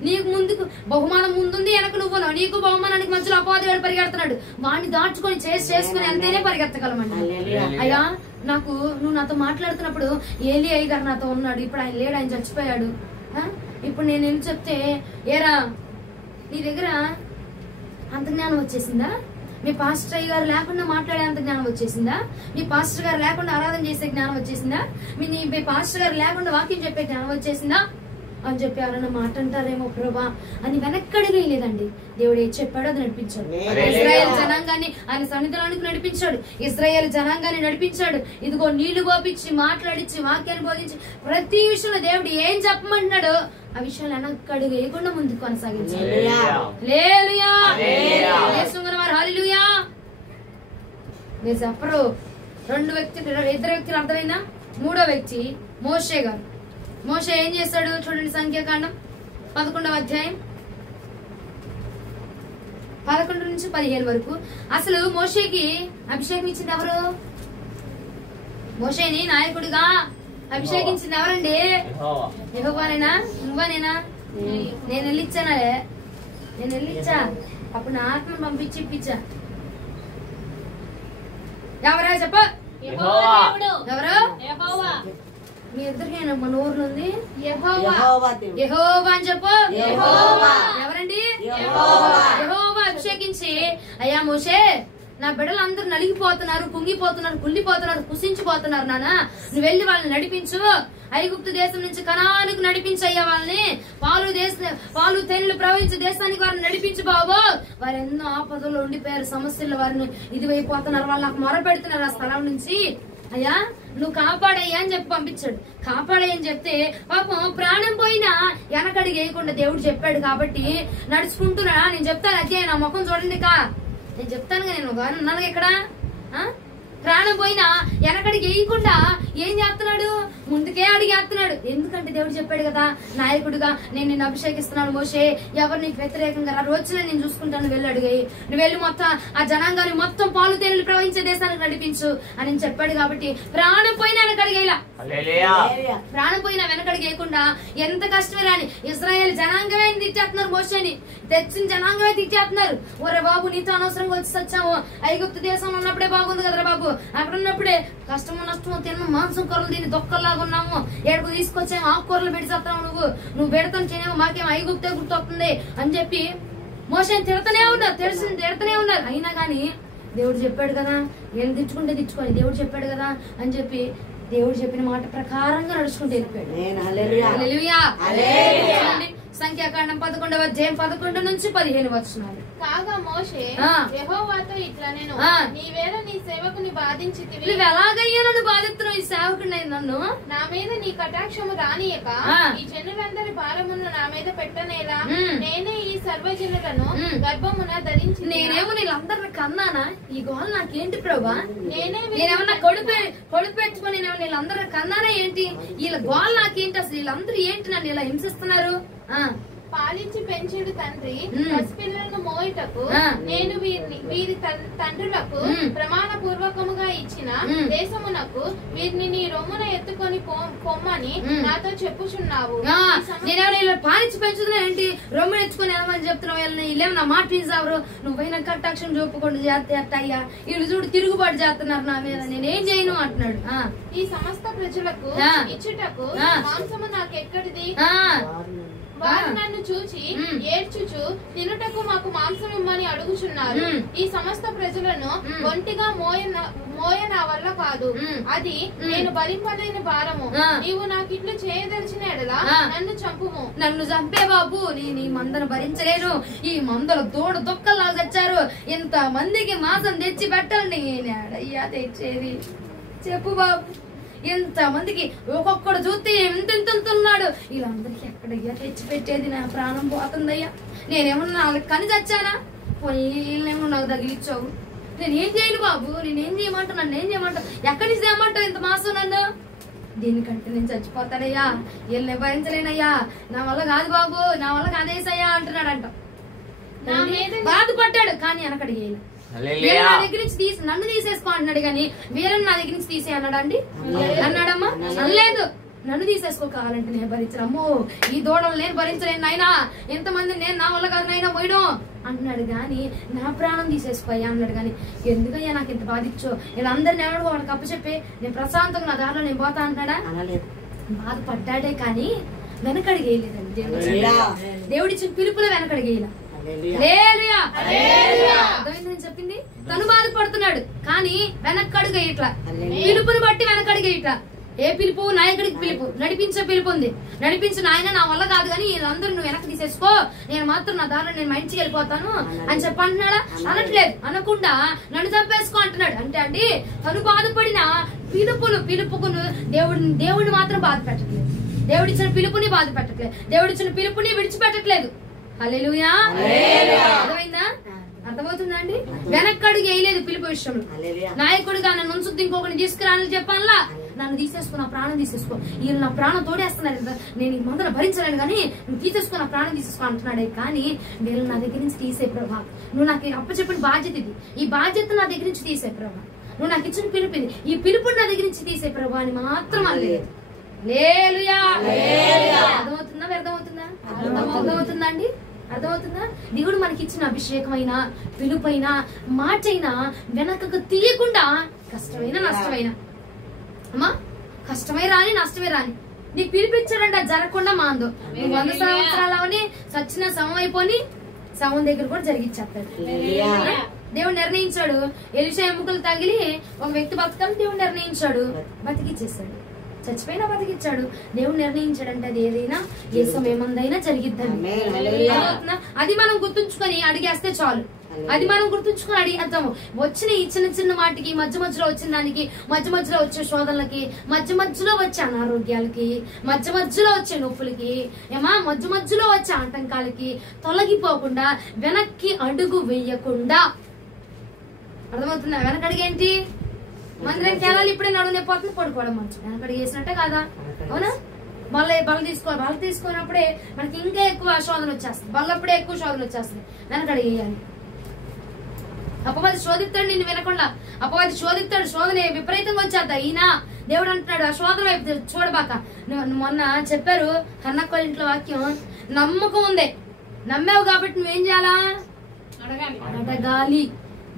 నీకు ముందుకు బహుమానం ముందుంది, వెనక నువ్వు నీకు బహుమానానికి మధ్యలో అపవాది పరిగెడుతున్నాడు. వాడిని దాచుకొని చేసుకుని అంతేనే పరిగెత్తగలమండి. అయ్యా నువ్వు నాతో మాట్లాడుతున్నప్పుడు ఏలి అయ్య గారు నాతో ఉన్నాడు, ఇప్పుడు ఆయన లేడు, ఆయన చచ్చిపోయాడు. ఇప్పుడు నేను ఏం చెప్తే, ఏరా నీ దగ్గర అంత జ్ఞానం వచ్చేసిందా? మీ పాస్టర్ అయ్య గారు లేకుండా మాట్లాడే అంత జ్ఞానం వచ్చేసిందా? మీ పాస్టర్ గారు లేకుండా ఆరాధన చేసే జ్ఞానం వచ్చేసిందా? మీ పాస్టర్ గారు లేకుండా వాక్యం చెప్పే జ్ఞానం వచ్చేసిందా అని చెప్పి ఎవరన్నా మాట అంటారేమో ప్రభా అని వెనక్కడికి లేదండి. దేవుడు ఏం చెప్పాడో అది నడిపించాడు. ఇశ్రాయేల్ జనాంగాన్ని ఆయన సన్నిధిలోనికి నడిపించాడు. ఇశ్రాయేల్ జనాంగాన్ని నడిపించాడు. ఇదిగో నీళ్లు పోపించి మాట్లాడించి వాక్యాన్ని బోధించి ప్రతి విషయంలో దేవుడు ఏం చెప్పమంటున్నాడో ఆ విషయాలు వెనక్కడికి వేయకుండా ముందుకు కొనసాగించాడు. మీరు చెప్పరు. ఇద్దరు వ్యక్తులు అర్థమైందా? మూడో వ్యక్తి మోషే గారు. మోషే ఏం చేస్తాడు చూడండి, సంఖ్యాకాండం 11వ అధ్యాయం 11 నుంచి 15 వరకు. అసలు మోషేకి అభిషేకం ఇచ్చింది ఎవరు? మోషేని నాయకుడిగా అభిషేకించింది ఎవరండి? యెహోవానేనా? నువ్వనేనా? నేను వెళ్ళిచ్చా అప్పుడు నా ఆత్మ పంపించి ఇప్పించా. ఎవరా చెప్ప? ఎవరు? మీ ఇద్దరికైనా మన ఊర్లో ఉంది యెహోవా అని చెప్పు. ఎవరండి? యెహోవా అభిషేకించి, అయ్యా మోషే నా బిడ్డలు అందరూ నలిగిపోతున్నారు, కుంగిపోతున్నారు, కుళ్ళిపోతున్నారు, కుసించిపోతున్నారు నాన్న, నువ్వు వెళ్ళి వాళ్ళని నడిపించు. ఐగుప్తు దేశం నుంచి కనానుకు నడిపించయ్యా, వాళ్ళని పాలు తేనెలు ప్రవహించే దేశానికి వారిని నడిపించు బాబు. వారు ఎన్నో ఆపదలు ఉండిపోయారు, సమస్యలు వారిని ఇదివైపోతున్నారు, వాళ్ళు నాకు మొర పెడుతున్నారు ఆ స్థలం నుంచి. అయ్యా నువ్వు కాపాడయ్యా అని చెప్పి పంపించాడు. కాపాడయ్యని చెప్తే పాపం ప్రాణం పోయినా వెనకడికి వేయకుండా దేవుడు చెప్పాడు కాబట్టి నడుచుకుంటున్నా. నేను చెప్తాను అధ్యాయం, నా ముఖం చూడండి నేను చెప్తానుగా, నేను ఉన్నాను ఇక్కడ. ప్రాణం పోయినా వెనకడికి వేయకుండా ఏం చేస్తున్నాడు? ముందుకే అడిగేస్తున్నాడు. ఎందుకంటే దేవుడు చెప్పాడు కదా, నాయకుడిగా నేను నిన్ను అభిషేకిస్తున్నాను మోషే, ఎవరు నీకు వ్యతిరేకంగా రోజున నేను చూసుకుంటాను, వెళ్ళి అడిగాయి. నువ్వు వెళ్ళి మొత్తం ఆ జనాంగాన్ని మొత్తం పాలు తేనెలు ప్రవహించే దేశానికి నడిపించు అని చెప్పాడు. కాబట్టి ప్రాణం పోయినా వెనకడిగేలా, ప్రాణం పోయినా వెనకడికి వేయకుండా ఎంత కష్టమే రాని ఇశ్రాయేల్ జనాంగమే తిట్టేస్తున్నారు, మోషేని తెచ్చిన జనాంగమే తిట్టేస్తున్నారు. ఒరే బాబు నీతో అనవసరంగా వచ్చి వచ్చాము, ఐగుప్తు దేశంలో ఉన్నప్పుడే బాగుంది కదరా బాబు, అక్కడ ఉన్నప్పుడే కష్టము నష్టము తిన్న మాంసం కూరలు తిని దొక్కల్లాగా ఉన్నాము, ఎక్కడికి తీసుకొచ్చాము ఆకుకూరలు పెట్టి చేస్తావు, నువ్వు పెడతాను చేయలేవు, మాకేం ఐగుప్తే గుర్తొస్తుంది అని చెప్పి మోషేని తిడతనే ఉన్నారు, తిడతనే ఉన్నారు. అయినా గాని దేవుడు చెప్పాడు కదా, ఏం తిట్టుకుంటే తిట్టుకొని, దేవుడు చెప్పాడు కదా అని చెప్పి దేవుడు చెప్పిన మాట ప్రకారంగా నడుచుకుంటూ వెళ్ళిపోయాడు. సంఖ్యాకాండం 11వ అధ్యాయం 11 నుంచి 15 వచనాలు. కాగా మోషే యెహోవాతో ఇట్లా నేను నీవేళ నీ సేవకుని బాధించితివి, నువ్వు ఎలాగయ్యా నన్ను బాధిస్తున్నావు, ఈ సేవకుని నన్ను నా మీద నీ కటాక్షము రానియక ఈ జనులందరి భారమును నా మీద పెట్టనేలా, నేనే ఈ సర్వజనులను గర్భమున ధరించి, నేనేమో వీళ్ళందరిని కన్నానా, ఈ గోల్ నాకేంటి ప్రభా, నేనేమన్నా కొడుకు పెట్టుకుని నేను వీళ్ళందరిని కన్నానా ఏంటి, వీళ్ళ గోల్ నాకేంటి, అసలు వీళ్ళందరూ ఏంటి నన్ను ఇలా హింసిస్తున్నారు. పాలించి పెంచేడు తండ్రి పసిపిల్లలను మోయుటకు నేను వీరి తండ్రులకు ప్రమాణ పూర్వకముగా ఇచ్చిన దేశమునకు వీరిని నీ రొమ్మున ఎత్తుకొని పొమ్మని నాతో చెప్పుచున్నావు. నేను పాలించి పెంచుతున్నా ఏంటి, రొమ్మును ఎత్తుకొని ఏమని చెప్తున్నావు, వీళ్ళేమో నా మాట తీసావరు, నువ్వైనా కట్టాక్షన్ చూపకుండా చేస్తే అయ్యా వీళ్ళు చూడు తిరుగుబాటు చేస్తున్నారు నా మీద, నేనేం చేయను అంటున్నాడు. ఈ సమస్త ప్రజలకు ఇచ్చుటకు మాంసము నాకెక్కడిది, వారు నన్ను చూచి ఏడ్చుచు తినుటకు మాకు మాంసం ఇమ్మని అడుగుచున్నారు. ఈ సమస్త ప్రజలను ఒంటిగా మోయ నా వల్ల కాదు, అది నేను భరింపలేని భారము. నీవు నాకిట్లు చేయదలిచిన ఎడలా నన్ను చంపుము. నన్ను చంపే బాబు, నేను ఈ మందను భరించలేను, ఈ మందలు దూడ దొక్కల్లాగా తెచ్చారు, ఇంత మందికి మాంసం తెచ్చి పెట్టండి, నేనయ్యా తెచ్చేది చెప్పు బాబు, ఎంత మందికి ఒక్కొక్కడు చూస్తే ఎంతెంతున్నాడు, వీళ్ళందరికీ ఎక్కడయ్యా తెచ్చి పెట్టేది, నా ప్రాణం పోతుందయ్యా, నేనేమన్నా వాళ్ళకి కని చచ్చానా, వీళ్ళేమో నాకు తగిలిచ్చావు, నేనేం చేయను బాబు, నేనేం చేయమంటావు, నన్ను ఏం చేయమంటావు, ఎక్కడి నుంచి చేయమంటావు ఇంత మాసం నన్ను, దీనికంటే నేను చచ్చిపోతానయ్యా, వీళ్ళని భరించలేనయ్యా, నా వల్ల కాదు బాబు, నా వల్ల కాదేసయ్యా అంటున్నాడంట. బాధపడ్డాడు కానీ వెనకడికి నా దగ్గర నుంచి నన్ను తీసేసుకో అంటున్నాడు కానీ వీళ్ళని నా దగ్గర నుంచి తీసే అన్నాడు అండి, అన్నాడమ్మా, అనలేదు. నన్ను తీసేసుకో కావాలంటే నేను భరించను, అమ్మో ఈ దూడలు నేను భరించలేను నాయనా, ఎంతమంది నేను నా వల్ల కాదు నాయనా పోయడం అంటున్నాడు గాని, నా ప్రాణం తీసేసుకోయ్యా అన్నాడు గాని, ఎందుకయ్యా నాకు ఇంత బాధించో, వీళ్ళందరినీ ఎవడు వాడికి అప్పచెప్పి నేను ప్రశాంతంగా నా దారిలో నేను పోతా అంటున్నాడా, బాధపడ్డాడే కానీ వెనకడికి వేయలేదండి. దేవుడిచ్చిన పిలుపులో వెనకడిగేయలా, చెప్పింది తను బాధపడుతున్నాడు కానీ వెనక్కడుగు ఇట్లా, పిలుపుని బట్టి వెనకడుగు ఇట్లా. ఏ పిలుపు, నాయకుడికి పిలుపు, నడిపించే పిలుపు ఉంది, నడిపించిన ఆయన నా వల్ల కాదు కానీ వీళ్ళందరూ నువ్వు వెనక్కి తీసేసుకో, నేను మాత్రం నా దారిలో నేను మంచిగా వెళ్ళిపోతాను అని చెప్పంటున్నాడా, అనట్లేదు. అనకుండా నన్ను చంపేసుకో అంటున్నాడు. అంటే అండి తను బాధపడిన పిలుపుకు దేవుడిని మాత్రం బాధ పెట్టట్లేదు, దేవుడిచ్చిన పిలుపుని బాధ పెట్టట్లేదు, దేవుడిచ్చిన పిలుపుని విడిచిపెట్టట్లేదు. హల్లెలూయా, అర్థమైందా, అర్థమవుతుందా అండి. వెనక్కడుగు వేయలేదు పిలుపు విషయంలో. నాయకుడిగా నన్ను ఉంచుద్ది ఇంకొకటి తీసుకురాని చెప్పాలా, నన్ను తీసేసుకో, నా ప్రాణం తీసేసుకో, వీళ్ళు నా ప్రాణం తోడేస్తున్నారు కదా, నేను ఈ మందలు భరించలేను కానీ నువ్వు తీసేసుకో, నా ప్రాణం తీసేసుకో అంటున్నాడే కానీ వీళ్ళు నా దగ్గర నుంచి తీసే ప్రభా, నువ్వు నాకు అప్పచెప్పిన బాధ్యత ఇది, ఈ బాధ్యత నా దగ్గర నుంచి తీసే ప్రభా, నువ్వు నాకు ఇచ్చిన పిలుపు ఇది, ఈ పిలుపుని నా దగ్గర నుంచి తీసే ప్రభా అని మాత్రం అనలేదు. హల్లెలూయా, అర్థమవుతుందా, వ్యర్థమవుతుందా, అర్థమవుతుందా అండి, అర్థమవుతుందా. దేవుడు మనకి ఇచ్చిన అభిషేకమైనా పిలుపైనా మాటైనా వెనకకు తీయకుండా కష్టమైన నష్టమైన అమ్మా, కష్టమే రాని నష్టమే రాని నీ పిలిపించాడంట జరగకుండా మాందో, నువ్వు 100 సంవత్సరాలని సచ్చిన శవం అయిపోని శవం దగ్గర కూడా జరిగించేస్తాడు. దేవుడు నిర్ణయించాడు, ఎలీషా ఎముకలు తగిలి ఒక వ్యక్తి బతకాలని దేవుడు నిర్ణయించాడు, బతికిచ్చేసాడు, చచ్చిపోయినా బతికిచ్చాడు. దేవుడు నిర్ణయించాడంటే అది ఏదైనా ఏ సమయమందైనా జరిగిద్దని. అది మనం గుర్తుంచుకొని అడిగేస్తే చాలు, అది మనం గుర్తుంచుకొని అడిగేద్దాము. వచ్చిన ఈ చిన్న చిన్న మాటికి, మధ్య మధ్యలో వచ్చిన దానికి, మధ్య మధ్యలో వచ్చే శోధనలకి, మధ్య మధ్యలో వచ్చే అనారోగ్యాలకి, మధ్య మధ్యలో వచ్చే నొప్పులకి, మధ్య మధ్యలో వచ్చే ఆటంకాలకి తొలగిపోకుండా వెనక్కి అడుగు వేయకుండా, అర్థమవుతుందా. వెనకడిగేంటి, మందిరానికి వెళ్ళాలి, ఇప్పుడే నడువు నొప్పిపోతుంది, పడుకోవడం మంచి వెనకడికి వేసినట్టే కాదా, అవునా. బల తీసుకోవాలి, బల తీసుకున్నప్పుడే మనకి ఇంకా ఎక్కువ శోధన వచ్చేస్తుంది, బల్లప్పుడే ఎక్కువ శోధన వచ్చేస్తుంది, వెనకడిగేయాలి. అపవాది శోధిస్తాడు నిన్ను వినకుండా. అపవాది శోధిస్తాడు, శోధన విపరీతంగా వచ్చేద్దా. ఈయన దేవుడు అంటున్నాడు ఆ శోధన వైపు చూడబాక. మొన్న చెప్పారు అన్నక్క ఇంట్లో వాక్యం, నమ్మకం ఉంది, నమ్మావు కాబట్టి నువ్వేం చేయాలా? అడగాలి.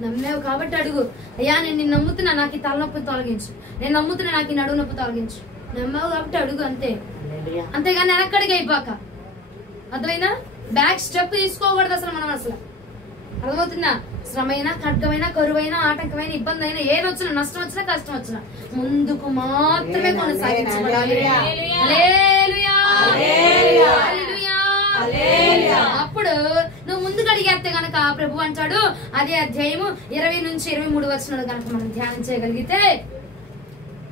నమ్మావు కాబట్టి అడుగు. అయ్యా నేను నిన్ను నమ్ముతున్నా, నాకు ఈ తలనొప్పి తొలగించు, నేను నమ్ముతున్నా, నాకు ఈ నడువు నొప్పి తొలగించు. నమ్మావు కాబట్టి అడుగు, అంతే. అంతేగాని వెనక్కడికి అయిపోక. అర్థమైనా? బ్యాక్ స్టెప్ తీసుకోకూడదు అసలు మనం. అసలు అర్థమవుతుందా? శ్రమైనా, ఖడ్గమైనా, కరువైనా, ఆటంకమైన, ఇబ్బంది అయినా, ఏది వచ్చినా, నష్టం వచ్చినా, కష్టం వచ్చినా ముందుకు మాత్రమే కొనసాగించబడాలి. అప్పుడు నువ్వు ముందుకు అడిగేస్తే గనక ప్రభు అంటాడు, అదే అధ్యాయము 20 నుంచి 23 వచనాలు గనక మనం ధ్యానం చేయగలిగితే,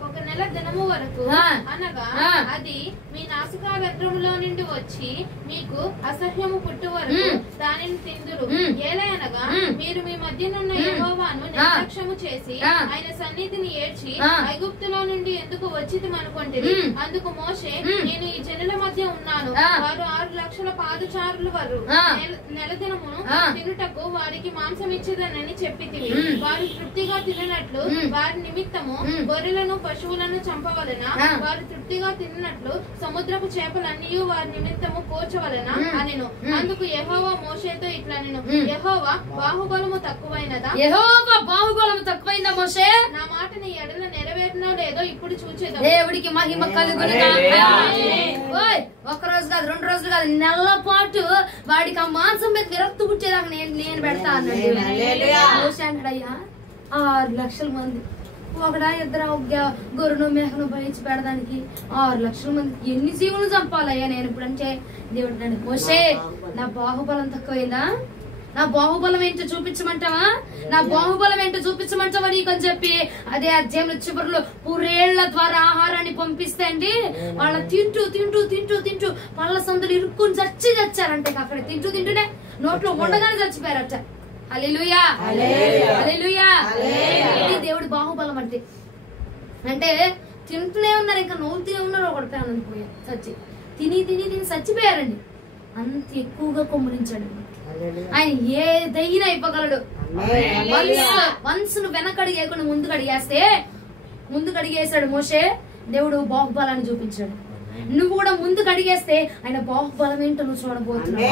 ఒక నెల దినము వరకు అనగా అది మీ నాసికాగ్రములో నుండి వచ్చి మీకు అసహ్యము పుట్టు వరకు దానిని తిందురు. ఏలయనగా మీరు మీ మధ్యనున్న యెహోవాను నిర్లక్ష్యము చేసి ఆయన సన్నిధిని ఏడ్చి ఐగుప్తులో నుండి ఎందుకు వచ్చితిమనుకొంటిరి. అందుకు మోషే, నేను ఈ జనుల మధ్య ఉన్నాను, వారు 6 లక్షల పాదచారులు వారు, నెల దినమును తినుటకు వారికి మాంసం ఇచ్చేదనని చెప్పితివి. వారు తృప్తిగా తినట్లు వారి నిమిత్తము గొర్రెలను పశువులను చంపవలన, వారు తృప్తిగా తిన్నట్లు సముద్రపు చేపలన్నీ వారి నిమిత్తము కోర్చవలన అనెను. అందుకు యెహోవా మోషేతో ఇట్లనెను, యెహోవా బాహుబలము తక్కువైనదా? యెహోవా బాహుబలము తక్కువైందా మోషే? నా మాట నీ ఎడల నెరవేరినో లేదో ఇప్పుడు చూచేదా. దేవుడికి మహిమ కలుగును గాక. ఓయ్, ఒక రోజు కాదు, 2 రోజులు కాదు, నెలల పాటు వాడికి ఆ మాంసం మీద విరక్తి పుట్టేదాకా నేను పెడతా అన్నాడు మోషే. అంటాడయ్యా 6 లక్షల మంది, ఒకడా ఇద్దరు గొర్రెను మేకను బయచి పెడడానికి 6 లక్షల మందికి ఎన్ని జీవులు చంపాలయ్యా నేను ఇప్పుడు అంటే దేవుడు అంటాడు, మోషే నా బాహుబలం తక్కువైందా? నా బాహుబలం ఏంటో చూపించమంటావా? నా బాహుబలం ఏంటో చూపించమంటావా నీకు అని చెప్పి అదే అధ్యాయంలో చివరిలో పురేళ్ల ద్వారా ఆహారాన్ని పంపిస్తే అండి వాళ్ళ తింటూ తింటూ తింటూ తింటూ పళ్ళ సందులు ఇరుక్కుని చచ్చారంటే అక్కడ తింటూ తింటూనే నోట్లో ఉండగానే చచ్చిపోయారట. హల్లెలూయా, హల్లెలూయా. ఇది దేవుడి బాహుబలం అంటే. అంటే తింటూనే ఉన్నారు, ఇంకా నవ్వుతూనే ఉన్నారు, ఒకటి ప్రాణం పోయా చచ్చి తిని తిని తిని చచ్చిపోయారండి. అంత ఎక్కువగా కొమ్ములించాడు ఆయన. ఏదైనా ఇవ్వగలడు. వన్స్ నువ్వు వెనకడిగేయకుండా ముందుకు అడిగేసాడు మోషే, దేవుడు బాహుబలాన్ని చూపించాడు. నువ్వు కూడా ముందుకు అడిగేస్తే ఆయన బాహుబలం ఏంటో నువ్వు చూడబోతున్నావు.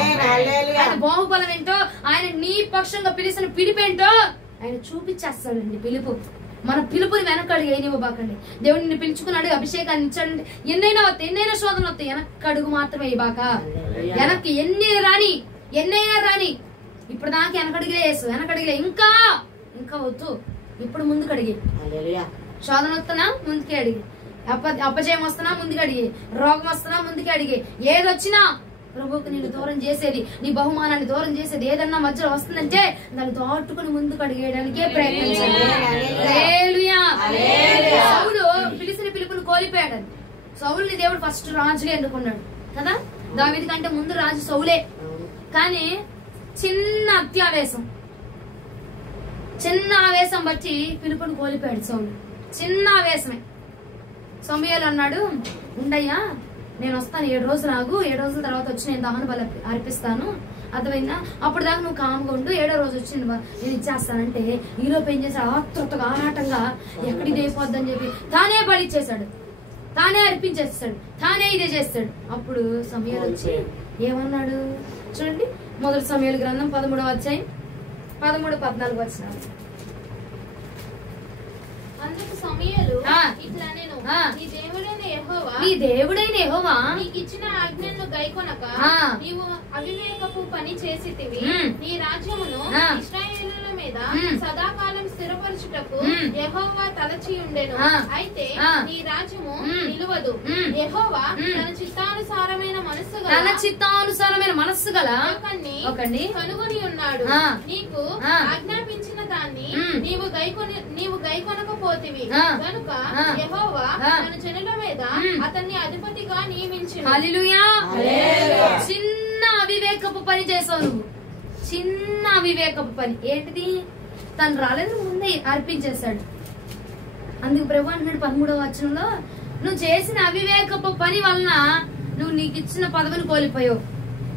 ఆయన బాహుబలం ఏంటో, ఆయన నీ పక్షంగా పిలిచిన పిలిపేంటో ఆయన చూపించేస్తాడండి. పిలుపు, మన పిలుపుని వెనకడుగు వేయనివ్వబాకండి. దేవుడు నిన్ను పిలుచుకున్నాడు, అభిషేకాన్ని ఇచ్చాడంటే ఎన్నైనా వస్తాయి, ఎన్నైనా శోధనలు వస్తాయి, వెనకడుగు మాత్రమే ఇవ్వబాక. వెనక్కి ఎన్నైనా రాని ఇప్పుడు దాకా వెనకడిగే ఇంకా వద్దు, ఇప్పుడు ముందుకు అడిగి. శోధన వస్తున్నా ముందుకే అడిగి, అపజయం వస్తున్నా ముందుకు అడిగి, రోగం వస్తున్నా ముందుకే అడిగి, ఏదొచ్చినా ప్రభువుకు నేను దూరం చేసేది, నీ బహుమానాన్ని దూరం చేసేది ఏదన్నా మధ్యలో వస్తుందంటే దాన్ని దాటుకుని ముందుకు అడిగేయడానికే ప్రయత్నించండి. సౌలు పిలిచిన పిలుపుని కోల్పోయాడు. సౌలుని దేవుడు ఫస్ట్ రాజుగా ఎన్నుకున్నాడు కదా. దావీదు కంటే ముందు రాజు సౌలే. కానీ చిన్న ఆవేశం బట్టి పిలుపుని కోల్పోయాడు సౌలు. చిన్న ఆవేశమే. సమూయేలు అన్నాడు, ఉండయ్యా నేను వస్తాను, 7 రోజులు ఆగు, 7 రోజుల తర్వాత వచ్చి నేను దహన బలి అర్పిస్తాను, అర్థమైందా? అప్పుడు దాకా నువ్వు కామ్గా ఉండు, 7వ రోజు వచ్చి నేను ఇచ్చేస్తానంటే ఈలోపు ఏం చేశాడు, ఆత్రుతగా ఆరాటంగా ఎక్కడికి అయిపోద్దని చెప్పి తానే బలి ఇచ్చేసాడు, తానే అర్పించేస్తాడు, తానే ఇదే చేస్తాడు. అప్పుడు సమూయేలు వచ్చి ఏమన్నాడు చూడండి, 1 సమూయేలు గ్రంథం 13వ అధ్యాయం 13-14 వచనాలు. అందుకు సమూయేలు ఇట్లనెను, నీ దేవుడైన యెహోవా నీకు ఇచ్చిన ఆజ్ఞను గైకొనక నీవు అవివేకపు పని చేసితివి. నీ రాజ్యమును ఇశ్రాయేలుల మీద సదాకాలం స్థిరపరచుటకు యెహోవా తలచి ఉండెను. అయితే నీ రాజ్యము నిలువదు. యెహోవా తన చిత్తానుసారమైన మనస్సు గల ఒకణ్ణి కనుగొని ఉన్నాడు. నీకు ఆజ్ఞాపించిన దాన్ని నీవు గైకొనకపోతివి కనుక యెహోవా తన జనుల మీద అతన్ని అధిపతిగా నియమించిండు. హల్లెలూయా. చిన్న అవివేకపు పని చేసావు నువ్వు. చిన్న అవివేకపు పని ఏంటిది? తను రాలేదు, ముందే అర్పించేశాడు. అందుకు ప్రభు అంటున్నాడు 13వ వచనంలో, నువ్వు చేసిన అవివేకపు పని వలన నువ్వు నీకు ఇచ్చిన పదవిని కోల్పోయావు,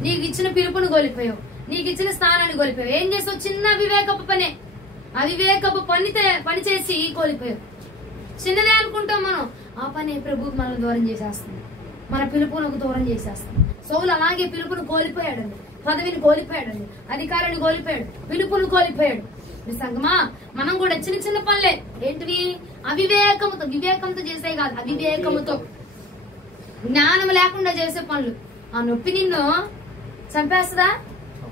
నీకు ఇచ్చిన పిలుపును కోల్పోయావు, నీకు ఇచ్చిన స్థానాన్ని కోల్పోయావు. ఏం చేసావు? చిన్న అవివేకపు పనే. అవివేకపు పని చేసి కోల్పోయారు. చిన్నదే అనుకుంటాం మనం, ఆ పని ప్రభువుకి మనల్ని దూరం చేసేస్తుంది, మన పిలుపునకు దూరం చేసేస్తుంది. సౌలు అలాగే పిలుపును కోల్పోయాడండి, పదవిని కోల్పోయాడండి, అధికారాన్ని కోల్పోయాడు, పిలుపును కోల్పోయాడు. సంగమా మనం కూడా చిన్న చిన్న పనులే ఏంటివి అవివేకముతో, వివేకంతో చేసే కాదు, అవివేకముతో జ్ఞానం లేకుండా చేసే పనులు. ఆ నొప్పి నిన్ను చంపేస్తుందా?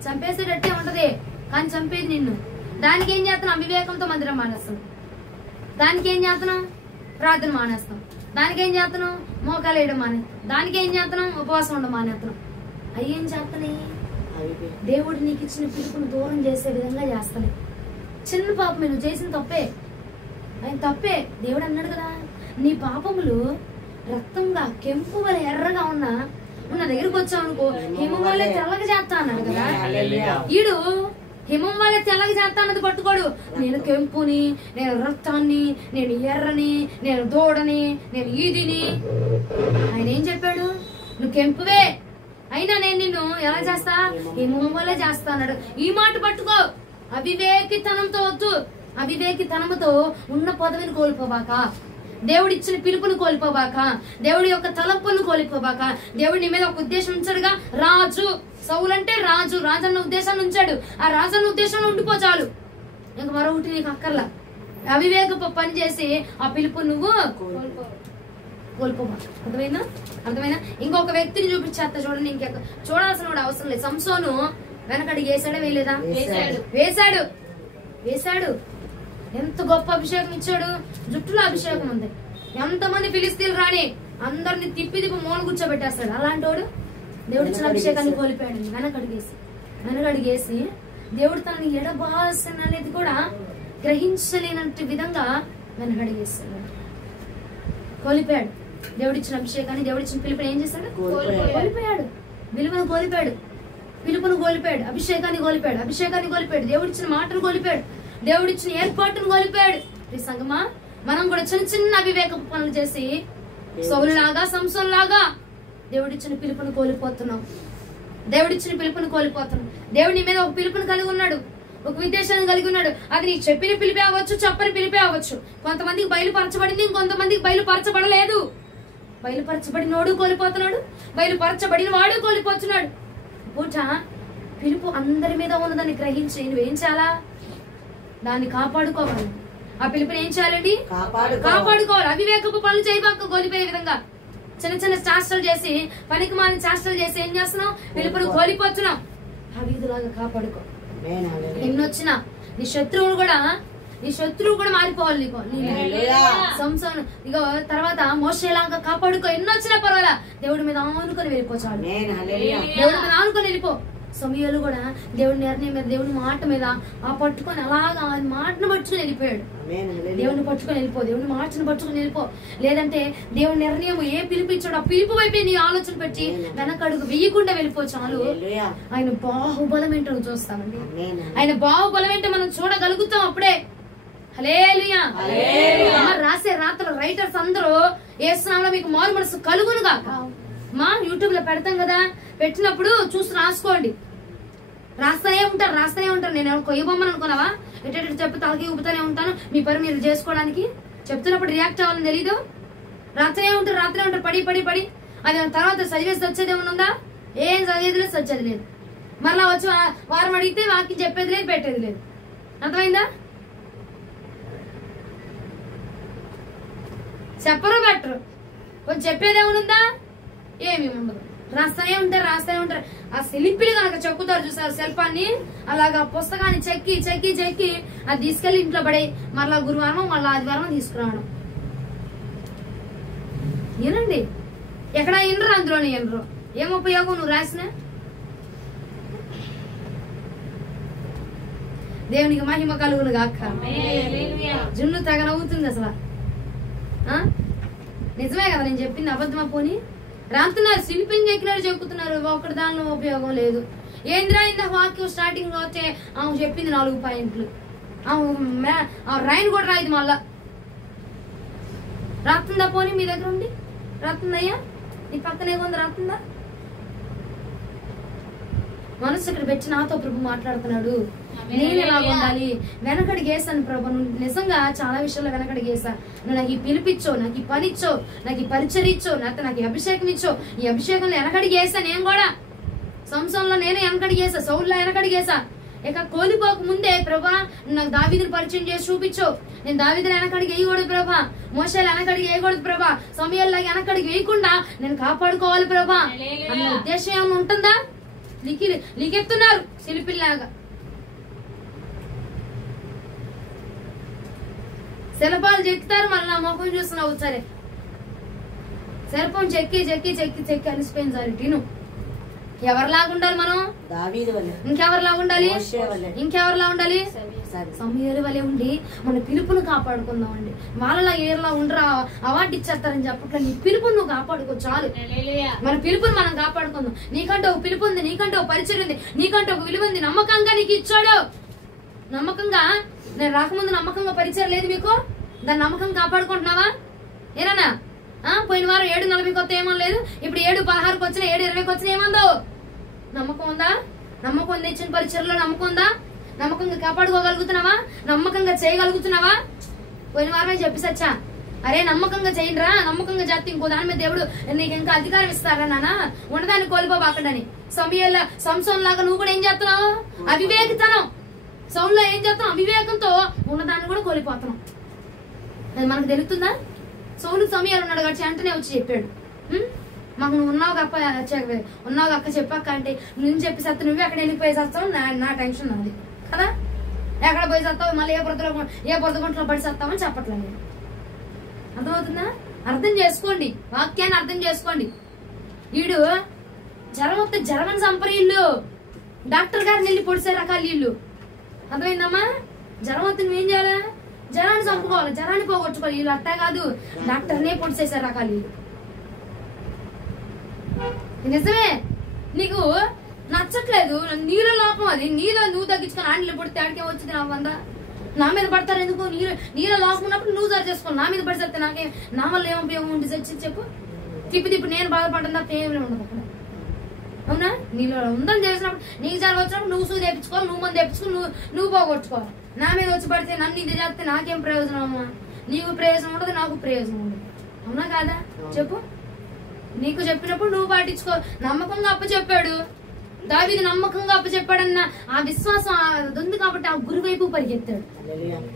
చంపేసేటట్టే ఉంటది, కానీ చంపేది నిన్ను. దానికి ఏం చేస్తున్నాం? అవివేకంతో మందిరం మానేస్తాం. దానికి ఏం చేస్తున్నాం? ప్రార్థన మానేస్తాం. దానికి ఏం చేస్తున్నాం? మోకాలు వేయడం మానేస్తాం. దానికి ఏం చేస్తున్నాం? ఉపవాసం ఉండడం మానేస్తున్నాం. అవి ఏం చేస్తున్నాయి? దేవుడు నీకు ఇచ్చిన పిలుపును దూరం చేసే విధంగా చేస్తాయి. చిన్న పాపం నువ్వు చేసిన తప్పే, ఆయన తప్పే. దేవుడు అన్నాడు కదా, నీ పాపములు రక్తంగా కెంపు వల్ల ఎర్రగా ఉన్న దగ్గరికి వచ్చావు అనుకో, హిమం వల్లే తెల్లగా చేస్తా అన్నాడు కదా. ఈడు హిమం వల్లే తెల్లగా చేస్తా అన్నది పట్టుకోడు. నేను కెంపుని, నేను రక్తాన్ని, నేను ఎర్రని, నేను దూడని, నేను ఈదిని. ఆయన ఏం చెప్పాడు? నువ్వు కెంపువే, అయినా నేను నిన్ను ఎలా చేస్తా? హిమం వల్లే చేస్తా అన్నాడు. ఈ మాట పట్టుకో. అవివేకితనంతో వద్దు, అవివేకితనంతో ఉన్న పదవిని కోల్పోబాక, దేవుడి ఇచ్చిన పిలుపును కోల్పోబాక, దేవుడి యొక్క తలంపులను కోల్పోబాక. దేవుడి నీ మీద ఒక ఉద్దేశం ఉంచాడుగా, రాజు. సౌలు అంటే రాజు, రాజు అన్న ఉద్దేశాన్ని ఉంచాడు. ఆ రాజు అన్న ఉద్దేశంలో ఉండిపో చాలు, ఇంక మరొకటి నీకు అక్కర్లా. అవివేక పని చేసి ఆ పిలుపు నువ్వు కోల్పోబా. అర్థమైనా? అర్థమైనా? ఇంకొక వ్యక్తిని చూపించేస్తా చూడండి, ఇంకెక్క చూడాల్సిన కూడా అవసరం లేదు. సంసోను వెనకడికి వేసాడా వేయలేదా? వేశాడు, వేశాడు. ఎంత గొప్ప అభిషేకం ఇచ్చాడు, జుట్టులో అభిషేకం ఉంది. ఎంతమంది ఫిలిస్తీన్లు రాని అందరిని తిప్పి మూల కూర్చోబెట్టేస్తాడు. అలాంటి వాడు దేవుడు ఇచ్చిన అభిషేకాన్ని కోల్పోయాడు. వెనకడిగేసి దేవుడు తనని ఎడబాసిన అనేది కూడా గ్రహించలేనంత విధంగా వెనకడిగేస్తాడు, కోల్పోయాడు. దేవుడిచ్చిన అభిషేకాన్ని, దేవుడిచ్చిన పిలుపుని ఏం చేశాడు? కోల్పోయాడు. విలువను కోల్పోయాడు, పిలుపును కోల్పోయాడు, అభిషేకాన్ని కోల్పోయాడు, అభిషేకాన్ని కోల్పోయాడు, దేవుడిచ్చిన మాటను కోల్పోయాడు, దేవుడిచ్చిన ఏర్పాటును కోల్పోయాడు. ఈ సంగమా మనం కూడా చిన్న చిన్న అవివేక పనులు చేసి సౌలులాగా, సంసోనులాగా దేవుడిచ్చిన పిలుపును కోల్పోతున్నాం. దేవుడిచ్చిన పిలుపును కోల్పోతున్నాం. దేవుడి మీద ఒక పిలుపును కలిగి ఉన్నాడు, ఒక ఉద్దేశాన్ని కలిగి ఉన్నాడు. అది నీకు చెప్పిన పిలిపే అవ్వచ్చు, చెప్పని పిలిపే అవ్వచ్చు. కొంతమందికి బయలుపరచబడింది, ఇంకొంతమందికి బయలుపరచబడలేదు. బయలుపరచబడినోడు కోల్పోతున్నాడు, బయలుపరచబడిన వాడు కోల్పోతున్నాడు. పూట పిలుపు అందరి మీద ఉన్నదాన్ని గ్రహించి నువ్వేం చేయాలా? దాన్ని కాపాడుకోవాలి. ఆ పిలుపుని ఏం చేయాలండి? కాపాడుకోవాలి. అవివేకపు పనులు చేయబాక, కోల్పోయే విధంగా చిన్న చిన్న చేష్టలు చేసి, పనికి మాని చేష్టలు చేసి ఏం చేస్తున్నావు? పిలుపును కోల్పోతున్నావు. ఆ వీధిలాగా కాపాడుకో. ఎన్నొచ్చినా నీ శత్రువు కూడా మారిపోవాలి. నీకు సంసోను ఇగో తర్వాత మోషేలాగా కాపాడుకో. ఎన్నొచ్చినా పర్వాలా, దేవుడి మీద ఆనుకొని వెళ్ళిపోచాడు. దేవుడి మీద ఆనుకొని వెళ్ళిపో. సమయాలు కూడా దేవుడి నిర్ణయం మీద, దేవుడి మాట మీద ఆ పట్టుకొని అలాగా ఆ మాటను పట్టుకుని వెళ్ళిపోయాడు. దేవుడిని పట్టుకొని వెళ్ళిపో, దేవుడి మాటను పట్టుకుని వెళ్ళిపో. లేదంటే దేవుడి నిర్ణయం ఏ పిలిపించాడు ఆ పిలుపు వైపే నీ ఆలోచన పెట్టి వెనకడుగు వెయ్యకుండా వెళ్ళిపో చాలు. ఆయన బాహుబలం ఏంటో చూస్తామండి. ఆయన బాహుబలం ఏంటో మనం చూడగలుగుతాం అప్పుడే. హల్లెలూయా. రాసే రాత్రులు రైటర్స్ అందరూ యేసునామములో మీకు మారు మనసు కలుగునుగా మా యూట్యూబ్ లో పెడతాం కదా, పెట్టినప్పుడు చూసి రాసుకోండి. రాస్తూనే ఉంటారు. నేను కొయ్యబొమ్మని అనుకున్నావా? ఎటు చెప్పి తలకి ఊపుతూనే ఉంటాను. మీ పని మీరు చేసుకోవడానికి చెప్తున్నప్పుడు రియాక్ట్ అవ్వాలని తెలీదు. రాత్రే ఉంటారు పడి. అది తర్వాత చదివేసి వచ్చేది ఏమన్నా ఉందా? ఏం చదివేది లేదు, వచ్చేది లేదు. మరలా వచ్చి వారం అడిగితే వాకి చెప్పేది లేదు, పెట్టేది లేదు. అర్థమైందా? చెప్పరు, పెట్టరు. కొంచెం చెప్పేది ఏమనుందా? ఏమి ఉండదు. రాస్తూనే ఉంటారు. ఆ శిల్పిలు కనుక చెక్కుతారు చూసారు శిల్పాన్ని, అలాగా పుస్తకాన్ని చెక్కి అది తీసుకెళ్లి ఇంట్లో పడే, మళ్ళా గురువారం మళ్ళా ఆదివారం తీసుకురావడం. ఏనండి, ఎక్కడ ఎనరు, అందులోనే ఎనరు. ఏం ఉపయోగం నువ్వు రాసిన? దేవునికి మహిమ కలుగును గాక. జున్ను తెగ నవ్వుతుంది అసలు. నిజమే కదా నేను చెప్పింది, అబద్ధమా? పోనీ రాంతున్నారు, శిల్పిని చెక్కుతున్నారు, ఒకటి దానిలో ఉపయోగం లేదు. ఏంద్రా ఇంత వాక్యం స్టార్టింగ్ లో వచ్చే ఆమె చెప్పింది 4 పాయింట్లు, రైన్ కూడా రాయిది మళ్ళా. రాస్తుందా? పోనీ మీ దగ్గర ఉండి రాస్తుందయ్యా? నీ పక్కనే కొంత రాస్తుందా? మనసు ఇక్కడ పెట్టి నాతో ప్రభు మాట్లాడుతున్నాడు. నేను ఎలాగ ఉండాలి, వెనకడికి వేసాను ప్రభు. నిజంగా చాలా విషయాల్లో వెనకడికి వేసా. నువ్వు నాకు ఈ పిలిపిచ్చో, నాకు ఈ పని ఇచ్చో, నాకు ఈ పరిచయం ఇచ్చో, నాకు ఈ అభిషేకం ఇచ్చో. ఈ అభిషేకంలో వెనకడికి వేసా. నేను కూడా సంవత్సరంలో నేను వెనకడికి వేసా, సౌల్లో వెనకడికి వేసా. ఇక కోల్పోక ముందే ప్రభా నాకు దావీదుని పరిచయం చేసి చూపించు. నేను దావీదుని వెనకడికి వేయకూడదు ప్రభా, మోషేలు వెనకడికి వేయకూడదు ప్రభా, సమయాల్లాగా వెనకడికి వేయకుండా నేను కాపాడుకోవాలి ప్రభా అన్న ఉద్దేశం ఏమైనా ఉంటుందా? లీకెత్తున్నారు శిల్పిల్లాగా. శిల్పాలు చెక్కుతారు, మళ్ళీ నా ముఖం చూస్తున్నావు. సరే శిల్పం చెక్కి చెక్కి చెక్కి చెక్కి అలిసిపోయింది. సరే టిను ఎవరిలాగా ఉండాలి మనం? ఇంకెవరిలాగా ఉండాలి? ఇంకెవరిలా ఉండాలి? సమయాల వలె ఉండి మన పిలుపును కాపాడుకుందామండి. వాళ్ళలా ఏర్లా ఉండరా అవార్డు ఇచ్చేస్తారని చెప్పట్లే. నీ పిలుపుని నువ్వు కాపాడుకో చాలు. మన పిలుపుని మనం కాపాడుకుందాం. నీకంటే ఒక పిలుపు ఉంది, నీకంటే ఒక పరిచయం ఉంది, నీకంటే ఒక విలువ ఉంది. నమ్మకంగా నీకు ఇచ్చాడు. నమ్మకంగా నేను రాకముందు నమ్మకంగా పరిచయం లేదు మీకు, దాన్ని నమ్మకం కాపాడుకుంటున్నావా? ఏనా పోయిన వారం 7:40 కొత్త ఏమో లేదు, ఇప్పుడు 7:16 వచ్చినా 7:20 వచ్చినా ఏమందో? నమ్మకం ఉందా? నమ్మకం ఉంది. ఇచ్చిన పరిచయంలో నమ్మకం ఉందా? నమ్మకంగా కాపాడుకోగలుగుతున్నావా? నమ్మకంగా చేయగలుగుతున్నావా? పోయిన వారమే చెప్పేసచ్చా, అరే నమ్మకంగా చేయండిరా, నమ్మకంగా చేస్తే ఇంకో దాని మీద దేవుడు నీకు ఇంకా అధికారం ఇస్తారా నాన్న, ఉండదాన్ని కోల్పోబాకండని. సంసోన్ లాగా నువ్వు కూడా ఏం చేస్తున్నావు? అవివేకతనం. సౌండ్లో ఏం చేస్తున్నావు? అవివేకంతో ఉన్నదాన్ని కూడా కోల్పోతున్నావు. అది మనకు తెలుస్తుందా? సౌండ్ సమయాలు ఉన్నాడు కాబట్టి వెంటనే వచ్చి చెప్పాడు, మాకు నువ్వు ఉన్నావు అప్ప ఉన్నావు అక్క చెప్పక్క అంటే నేను చెప్పేసేస్తా, నువ్వే అక్కడ వెళ్ళిపోయేసేస్తావు. నా టెన్షన్ నాది కదా, ఎక్కడ పోయేసేస్తావు, మళ్ళీ ఏ బురదగుంటలో పడిసేస్తామని చెప్పట్లేదు నేను. అర్థమవుతుందా? అర్థం చేసుకోండి, వాక్యాన్ని అర్థం చేసుకోండి. వీడు జ్వరం వస్తే జ్వరమని సంపరి ఇల్లు, డాక్టర్ గారిని వెళ్ళి పొడిసే రకాల ఇల్లు. అర్థమైందమ్మా? జ్వరం వస్తే నువ్వేం చేయాలా? జ్వరాన్ని చంపుకోవాలి, జ్వరాన్ని పోగొట్టుకోవాలి. వీళ్ళు అట్టా కాదు, డాక్టర్నే పొడిసేసే రకాల ఇల్లు. నిజమే, నీకు నచ్చట్లేదు, నీళ్ళ లోపం. అది నీళ్ళ నువ్వు తగ్గించుకొని ఆండ్లు పడితే ఆడికే వచ్చింది. నా వంద నా మీద పడతారు ఎందుకు? నీళ్ళ లోపం ఉన్నప్పుడు నువ్వు సరి చేసుకో. నా మీద పడితే నాకేం, నా వల్ల ఏం ఉపయోగం ఉంటుంది? చచ్చి చెప్పు. తిప్పి నేను బాధపడ్డా తప్ప ఏమి ఉండదు అక్కడ. అవునా? నీళ్ళు ఉందని తెలిసినప్పుడు నీకు జ్వరం వచ్చినప్పుడు నువ్వు సూది తెప్పించుకోవాలి, నువ్వు మంది తెప్పించుకుని నువ్వు పోగొట్టుకోవాలి. నా మీద వచ్చి పడితే నన్ను ఇది చేస్తే నాకేం ప్రయోజనం అమ్మా? నీకు ప్రయోజనం ఉండదు, నాకు ప్రయోజనం ఉండదు. అవునా కాదా? చెప్పు. నీకు చెప్పినప్పుడు నువ్వు పాటించుకో. నమ్మకంగా అప్పచెప్పాడు దావీదు, నమ్మకంగా అప్పచెప్పాడన్న ఆ విశ్వాసం అది ఉంది కాబట్టి ఆ గురు వైపు పరిగెత్తాడు,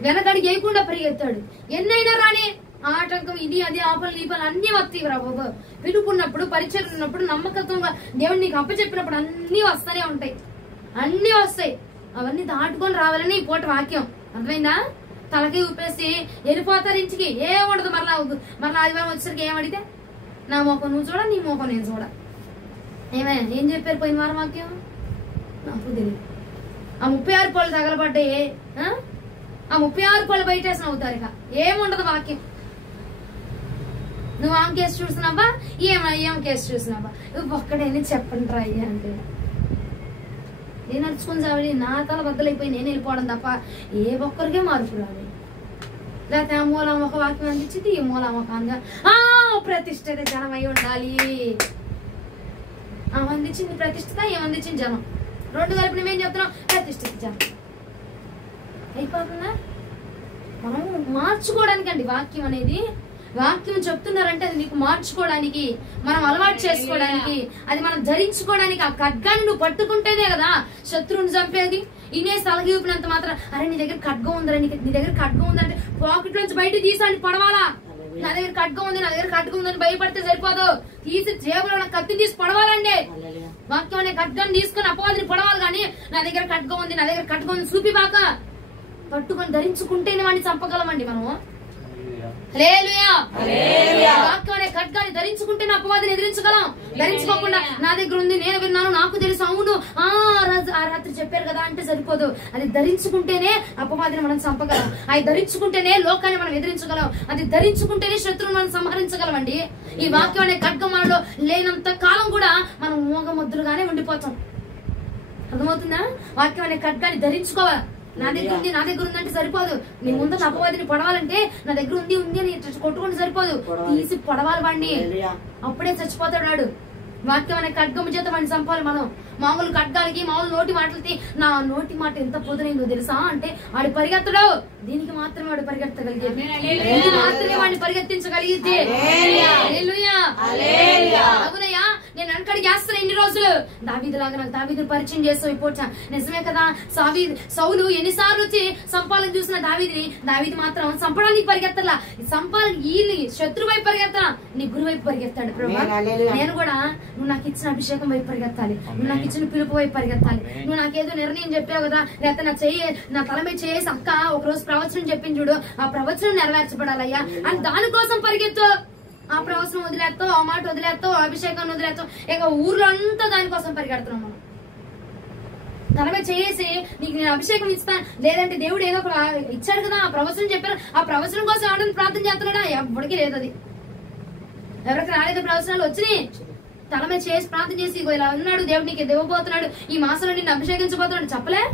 వెనకడికి వేయకుండా పరిగెత్తాడు. ఎన్నైనా రాని ఆటంకం ఇది అది ఆపలు ఈపలు అన్ని వస్తాయి రా బాబు. పిలుపున్నప్పుడు పరిచయం ఉన్నప్పుడు నమ్మకంగా దేవుడు నీకు అప్పచెప్పినప్పుడు అన్ని వస్తూనే ఉంటాయి, అన్ని వస్తాయి. అవన్నీ దాటుకొని రావాలని ఈ పూట వాక్యం. అర్థమైందా? తలకి ఊపేసి వెళ్ళిపోతారు ఇంటికి, ఏం ఉండదు. మరలా ఆదివారం వచ్చేసరికి ఏమడితే నా మొఖం నువ్వు చూడ, నీ మొఖం నేను చూడ. ఏం చెప్పారు పోయిన వారం వాక్యం? నాకు తెలియదు. ఆ 36 పళ్ళు తగలబడ్డాయి, ఆ 36 పళ్ళు బయటేసిన అవుతారు. ఇక ఏముండదు వాక్యం. నువ్వు ఆమె కేసు చూసినావా, ఏం కేసు చూసినావా, ఒక్కడైనా చెప్పండి రా అయ్యా అంటే నేను నడుచుకుని చావడి నా తల బద్దలైపోయి నేను వెళ్ళిపోవడం తప్ప ఏ ఒక్కరికే మార్పు రాదు. లేకపోతే ఆ మూలం ఒక వాక్యం అందించింది, ఈ మూలం ఒక ప్రతిష్ఠిత జనం అయి ఉండాలి. అందించింది ప్రతిష్ఠిత, ఏమందించింది జనం. రెండు కలిపి నువ్వేం చెప్తున్నావు? ప్రతిష్ఠిత జనం అయిపోతుందా? మనం మార్చుకోవడానికి అండి వాక్యం అనేది. వాక్యం చెప్తున్నారంటే అది నీకు మార్చుకోవడానికి, మనం అలవాటు చేసుకోవడానికి, అది మనం ధరించుకోవడానికి. ఆ ఖడ్గాన్ని నువ్వు పట్టుకుంటేనే కదా శత్రువుని చంపేది. ఇనేసి తలకి ఊపినంత మాత్రం అరే నీ దగ్గర ఖడ్గం ఉందరా, నీ దగ్గర ఖడ్గం ఉందంటే పాకెట్ నుంచి బయట తీసాన్ని పడవాలా. నా దగ్గర ఖడ్గం ఉంది, నా దగ్గర ఖడ్గం ఉందని భయపడితే సరిపోదు. తీసి జేబులో కత్తి తీసి పడవాలండి. వాక్యం అనే ఖడ్గాన్ని తీసుకుని అపవాదిని పడవాలి. కానీ నా దగ్గర ఖడ్గం ఉంది, నా దగ్గర ఖడ్గం ఉంది చూపి బాక పట్టుకొని ధరించుకుంటేనే వాడిని చంపగలమండి మనం. వాక్యం అనే ఖడ్గాన్ని ధరించుకుంటే నా అపవాదిని ఎదిరించగలం. ధరించుకోకుండా నా దగ్గర ఉంది, నేను విన్నాను, నాకు తెలుసు, అవును ఆ రాత్రి చెప్పారు కదా అంటే సరిపోదు. అది ధరించుకుంటేనే అపవాదిని మనం చంపగలం. అది ధరించుకుంటేనే లోకాన్ని మనం ఎదిరించగలం. అది ధరించుకుంటేనే శత్రువుని మనం సంహరించగలం అండి. ఈ వాక్యం అనే ఖడ్గం మనలో లేనంత కాలం కూడా మనం మూగముద్దులుగానే ఉండిపోతాం. అర్థమవుతుందా? వాక్యం అనే ఖడ్గాన్ని ధరించుకోవాలి. నా దగ్గర ఉందంటే సరిపోదు. నీ ముందు అపవాదిని పొడవాలంటే నా దగ్గర ఉంది అని కొట్టుకుంటే సరిపోదు, తీసి పొడవాలి వాడిని. అప్పుడే చచ్చిపోతాడు వాడు. వాక్యం అనే ఖడ్గము చేత వాడిని చంపాలి మనం. మామూలు ఖడ్గాలకి మామూలు నోటి మాటలకి నా నోటి మాట ఎంత పొదునైందో తెలుసా అంటే వాడు పరిగెత్తడు. దీనికి మాత్రమే వాడు పరిగెత్తగలిగేది, దీనికి మాత్రమే వాడిని పరిగెత్తించగలిగితే. అవునయ్యా, నేను వెనకడికి వేస్తాను ఎన్ని రోజులు. దావీదులాగా నాకు దావీదుని పరిచయం చేస్తావు ఇప్పుడు. నిజమే కదా, సౌలు ఎన్నిసార్లు వచ్చి సంపాలని చూసిన దావీది మాత్రం సంపడానికి పరిగెత్తలా, సంపాలని ఈ శత్రు వైపు పరిగెత్తా, నీ గురు వైపు పరిగెత్తాడు. ప్రభా నేను కూడా నువ్వు నాకు ఇచ్చిన అభిషేకం వైపు పరిగెత్తాలి, నువ్వు నాకు ఇచ్చిన పిలుపు వైపు పరిగెత్తాలి. నువ్వు నాకేదో నిర్ణయం చెప్పావు కదా, లేకపోతే నా తల మీద చేసి అక్క ఒకరోజు ప్రవచనం చెప్పింది చూడు, ఆ ప్రవచనం నెరవేర్చబడాలయ్యా అని దానికోసం పరిగెత్తు. ఆ ప్రవచనం వదిలేస్తావు, ఆ మాట వదిలేస్తావు, అభిషేకాన్ని వదిలేస్తావు, ఇక ఊర్లో అంతా దానికోసం పరిగెడుతున్నాం మనం. తల మీద చేసి నీకు నేను అభిషేకం ఇస్తాను, లేదంటే దేవుడు ఏదో ఒక ఇచ్చాడు కదా, ఆ ప్రవచనం చెప్పారు, ఆ ప్రవచనం కోసం ఆడని ప్రార్థన చేస్తున్నాడా? ఎప్పటికీ లేదు. అది ఎవరికి రాలేదు. ప్రవచనాలు వచ్చినాయి, తల మీద చేసి ప్రార్థన చేసి ఇలా ఉన్నాడు దేవుడు, నీకు ఇవ్వబోతున్నాడు, ఈ మాసంలో నిన్ను అభిషేకించబోతున్నాడు చెప్పలే.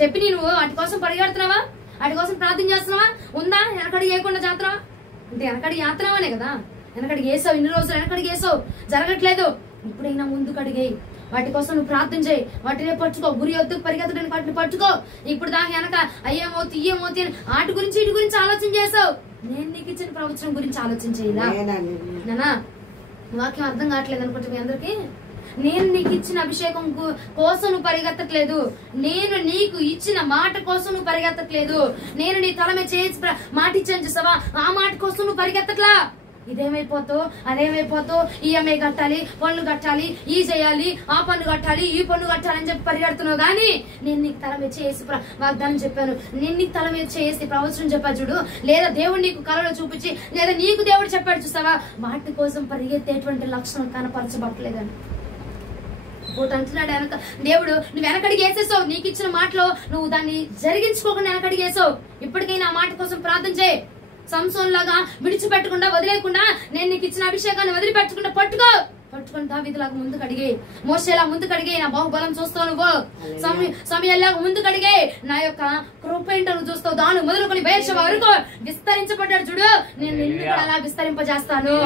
చెప్పి నువ్వు వాటి కోసం పరిగెడుతున్నావా? వాటి కోసం ప్రార్థన చేస్తున్నావా? ఉందా? వెనకడికి వేయకుండా చేస్తున్నావా? అంటే వెనకడికి చేస్తున్నావానే కదా. వెనకడికి వేసావు, ఇన్ని రోజులు వెనకడికి వేసావు, జరగట్లేదు. ఇప్పుడైనా ముందుకు అడిగేయి, వాటి కోసం నువ్వు ప్రార్థన చేయి, వాటినే పట్టుకో, గురి వద్దకు పరిగెత్తడానికి వాటిని పట్టుకో. ఇప్పుడు దాకా వెనక అయ్యేమోతి ఇయ్యేమోతి అని వాటి గురించి ఇటు గురించి ఆలోచన చేసావు. నేను నీకు ఇచ్చిన ప్రవచనం గురించి ఆలోచన చేయదా? నానా వాక్యం అర్థం కావట్లేదు అనుకుంటే మీ అందరికి. నేను నీకు ఇచ్చిన అభిషేకం కోసం నువ్వు పరిగెత్తట్లేదు, నేను నీకు ఇచ్చిన మాట కోసం నువ్వు పరిగెత్తట్లేదు, నేను నీ తల మీద చేసి మాట ఇచ్చాను చూసావా, ఆ మాట కోసం నువ్వు పరిగెత్తట్లా. ఇదేమైపోతావు అదేమైపోతావు, ఈఎంఐ కట్టాలి, పన్ను కట్టాలి, ఈ చేయాలి, ఆ పన్ను కట్టాలి, ఈ పన్ను కట్టాలి అని చెప్పి పరిగెడుతున్నావు. కానీ నేను నీకు తల మీద చేసి వాగ్దానం చెప్పాను, నేను నీకు తల మీద చేసి ప్రవచనం చెప్పాను చూడు, లేదా దేవుడు నీకు కళలో చూపించి, లేదా నీకు దేవుడు చెప్పాడు చూస్తావా, వాటి కోసం పరిగెత్తేటువంటి లక్షణం కనపరచబట్టలేదని ఒకటి అంటున్నాడు. వెనక దేవుడు నువ్వు వెనకడికి వేసేసావు, నీకు ఇచ్చిన మాటలో నువ్వు దాన్ని జరిగించుకోకుండా వెనకడికి వేసావు. ఇప్పటికైనా ఆ మాట కోసం ప్రార్థన చేయి. సంసోన్ లాగా విడిచిపెట్టకుండా వదిలేకుండా, నేను నీకు ఇచ్చిన అభిషేకాన్ని వదిలిపెట్టకుండా పట్టుకుని దావీదులాగా ముందుకు అడిగే, మోసేలా ముందుకు అడిగే, నా బాహుబలం చూస్తావు నువ్వు, సమయంలాగా ముందుకు అడిగే, నా యొక్క కృప ఏంటో నువ్వు చూస్తావు. దాని మొదలుకొని బయర్షెబ వరకు విస్తరించబడ్డాడు చూడు, నేను నిన్ను కూడా అలా విస్తరింపజేస్తాను.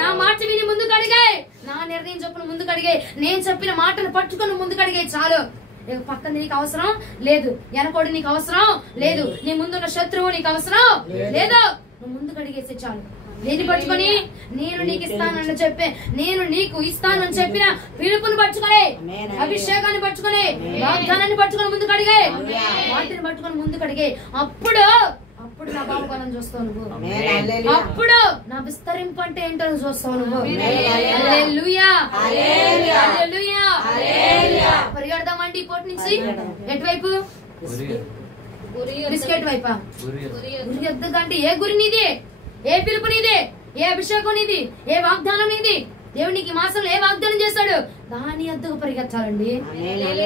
నా మాట విని ముందుకు అడిగే, నా నిర్ణయం చొప్పున ముందుకు అడిగే, నేను చెప్పిన మాటను పట్టుకుని ముందుకు అడిగే చాలు. పక్కన నీకు అవసరం లేదు, వెనకోడి నీకు అవసరం లేదు, నీ ముందున్న శత్రువు నీకు అవసరం లేదు, నువ్వు ముందుకు అడిగేసే చాలు. దేన్ని పట్టుకొని నేను నీకు ఇస్తానని చెప్పే, నేను నీకు ఇస్తానని చెప్పిన పిలుపుని పట్టుకొని, అభిషేకాన్ని పట్టుకొని, వాగ్దానాన్ని పట్టుకొని ముందుకు అడిగే, వాటిని పట్టుకొని ముందుకు అడిగే. అప్పుడు నా బాహుబలం చూస్తావు నువ్వు, అప్పుడు నా విస్తరింపు అంటే ఏంటో నువ్వు చూస్తావు నువ్వు. హల్లెలూయా, హల్లెలూయా. పరిగెడదామండి ఇప్పటి నుంచి. ఎటువైపు? బిస్కెట్ వైపా? గురి ఎద్దకంటే ఏ గురి నీది, ఏ పిలుపు నీది, ఏ అభిషేకం నీది, ఏ వాగ్దానం నీది, దేవుడు నీకు ఈ మాసంలో ఏ వాగ్దానం చేశాడు, దాని అద్దకు పరిగెత్తాలండి.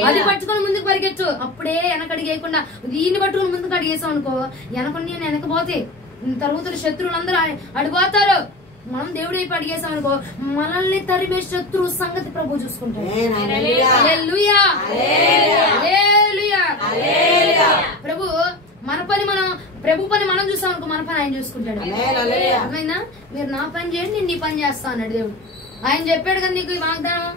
అది పట్టుకొని ముందుకు పరిగెత్తు. అప్పుడే వెనకడికి వేయకుండా దీన్ని పట్టుకుని ముందుకు అడిగేసాం అనుకో, వెనకొని నేను వెనకపోతే తరుగుతున్న శత్రువులందరూ అడిపోతారు. మనం దేవుడు వైపు అడిగేసాం అనుకో, మనల్ని తరిమే శత్రువు సంగతి ప్రభు చూసుకుంటాడు. ప్రభు మన పని ప్రభు పని మనం చూసాం అనుకో, మన పని ఆయన చూసుకుంటాడు. అర్థమైందా? మీరు నా పని చేయండి, నేను నీ పని చేస్తా అన్నాడు దేవుడు. ఆయన చెప్పాడు కదా నీకు ఈ వాగ్దానం,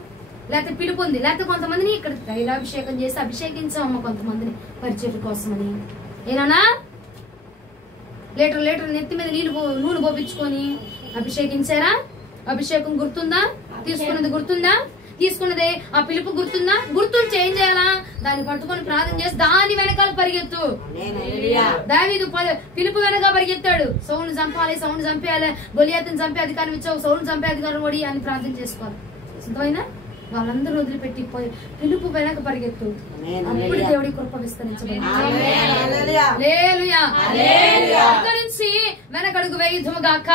లేకపోతే పిలుపు ఉంది, లేకపోతే కొంతమందిని ఇక్కడ తైలాభిషేకం చేసి అభిషేకించామమ్మ కొంతమందిని పరిచయం కోసమని. ఏనా లీటర్ నెత్తి మీద నూనె పోపించుకొని అభిషేకించారా? అభిషేకం గుర్తుందా? తీసుకున్నది గుర్తుందా? తీసుకున్నదే ఆ పిలుపు గుర్తుందా? గుర్తుంటే ఏం చేయాలా? దాన్ని పట్టుకొని ప్రార్థన చేసి దాని వెనకాల పరిగెత్తు. దావీదు పిలుపు వెనక పరిగెత్తాడు. సౌలుని చంపాలి, సౌలుని చంపేయాలి, గొలియాతుని చంపే అధికారం ఇచ్చావు, సౌలుని చంపే అధికారం ఓడి అని ప్రార్థన చేసుకోవాలి. సిద్ధమైనా? వాళ్ళందరూ వదిలిపెట్టి పిలుపు వెనక పరిగెత్తు. అప్పుడు దేవుడి కృప విస్తరించబడింది. ఇక నుంచి వెనకడుగు వేయుదుముగాక,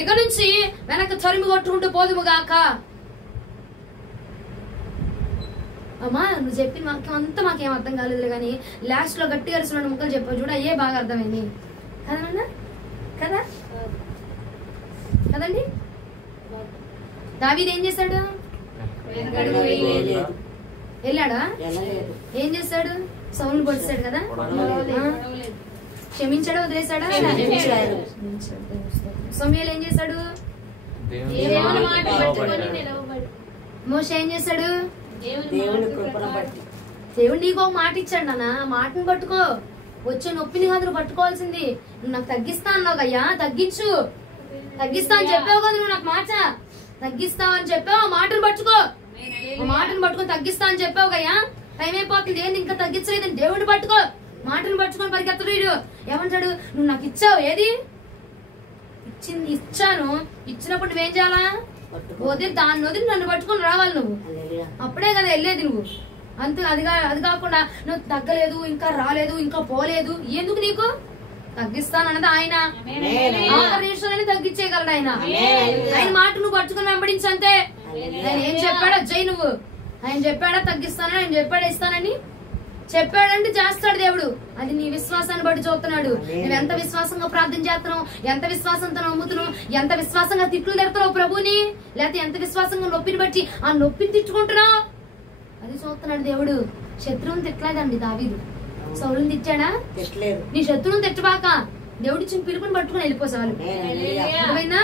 ఇక నుంచి వెనక తరిమి కొట్టుకుంటూ పోదుముగాక. అమ్మా నువ్వు చెప్పిన వాక్యం అంతా మాకేం అర్థం కాలేదు కానీ లాస్ట్ లో గట్టిగా అరిసిన 2 ముక్కలు చెప్పావు చూడ, ఏ బాగా అర్థమైంది కదన్నా? కదా కదండి? దావీదు ఏం చేశాడు? వెళ్ళాడా? ఏం చేశాడు? సౌలుని పొడిచాడు కదా, క్షమించాడా వదిలేశాడా? సమూయేలు ఏం చేశాడు? దేవుని మాట పట్టుకొని నిలవబడు. మోషే ఏం చేశాడు? దేవుని కృపను బట్టి దేవుడు నీకు ఒక మాట ఇచ్చాడు నాన్న, మాటను పట్టుకో. వచ్చే నొప్పిని కాదు నువ్వు పట్టుకోవాల్సింది. నువ్వు నాకు తగ్గిస్తా అన్నావు అయ్యా, తగ్గించు. తగ్గిస్తా అని చెప్పావు కదా నువ్వు నాకు మాట. తగ్గిస్తావు అని చెప్పావు, ఆ మాటను పట్టుకో. ఆ మాటను పట్టుకొని తగ్గిస్తా అని చెప్పావు కయ్యా. టైం అయిపోతుంది, ఏంది ఇంకా తగ్గించలేదు. దేవుడిని పట్టుకో, మాటను పట్టుకొని పరిగెత్తడు. వీడు ఏమంటాడు? నువ్వు నాకు ఇచ్చావు, ఏది ఇచ్చింది ఇచ్చాను, ఇచ్చినప్పుడు నువ్వేం చేయాలా? పోతే దాన్ని వదిలి నన్ను పట్టుకొని రావాలి నువ్వు. అప్పుడే కదా వెళ్ళేది నువ్వు. అంతే. అది కాకుండా నువ్వు తగ్గలేదు, ఇంకా రాలేదు, ఇంకా పోలేదు. ఎందుకు నీకు? తగ్గిస్తానన్నది ఆయన. ఆఖరి నిమిషాలని తగ్గించేయగలడు ఆయన. ఆయన మాట నువ్వు పట్టుకుని వెంబడించంతే. ఆయన ఏం చెప్పాడో జై నువ్వు. ఆయన చెప్పాడా తగ్గిస్తానని, ఆయన చెప్పాడా ఇస్తానని? చెప్పాడంటే చేస్తాడు దేవుడు. అది నీ విశ్వాసాన్ని బట్టి చూస్తున్నాడు. నువ్వు ఎంత విశ్వాసంగా ప్రార్థన చేస్తున్నావు, ఎంత విశ్వాసంతో నమ్ముతున్నావు, ఎంత విశ్వాసంగా తిట్లు తిడుతున్నావు ప్రభుని, లేకపోతే ఎంత విశ్వాసంగా నొప్పిని బట్టి ఆ నొప్పిని తిట్టుకుంటున్నావు, అది చూస్తున్నాడు దేవుడు. శత్రువుని తిట్టలేదండి దావీదు. సౌలుని తిట్టాడా? నీ శత్రువుని తిట్టబాక, దేవుడిచ్చిన పిలుపుని పట్టుకుని వెళ్ళిపోసావాలి. అర్థమైందా?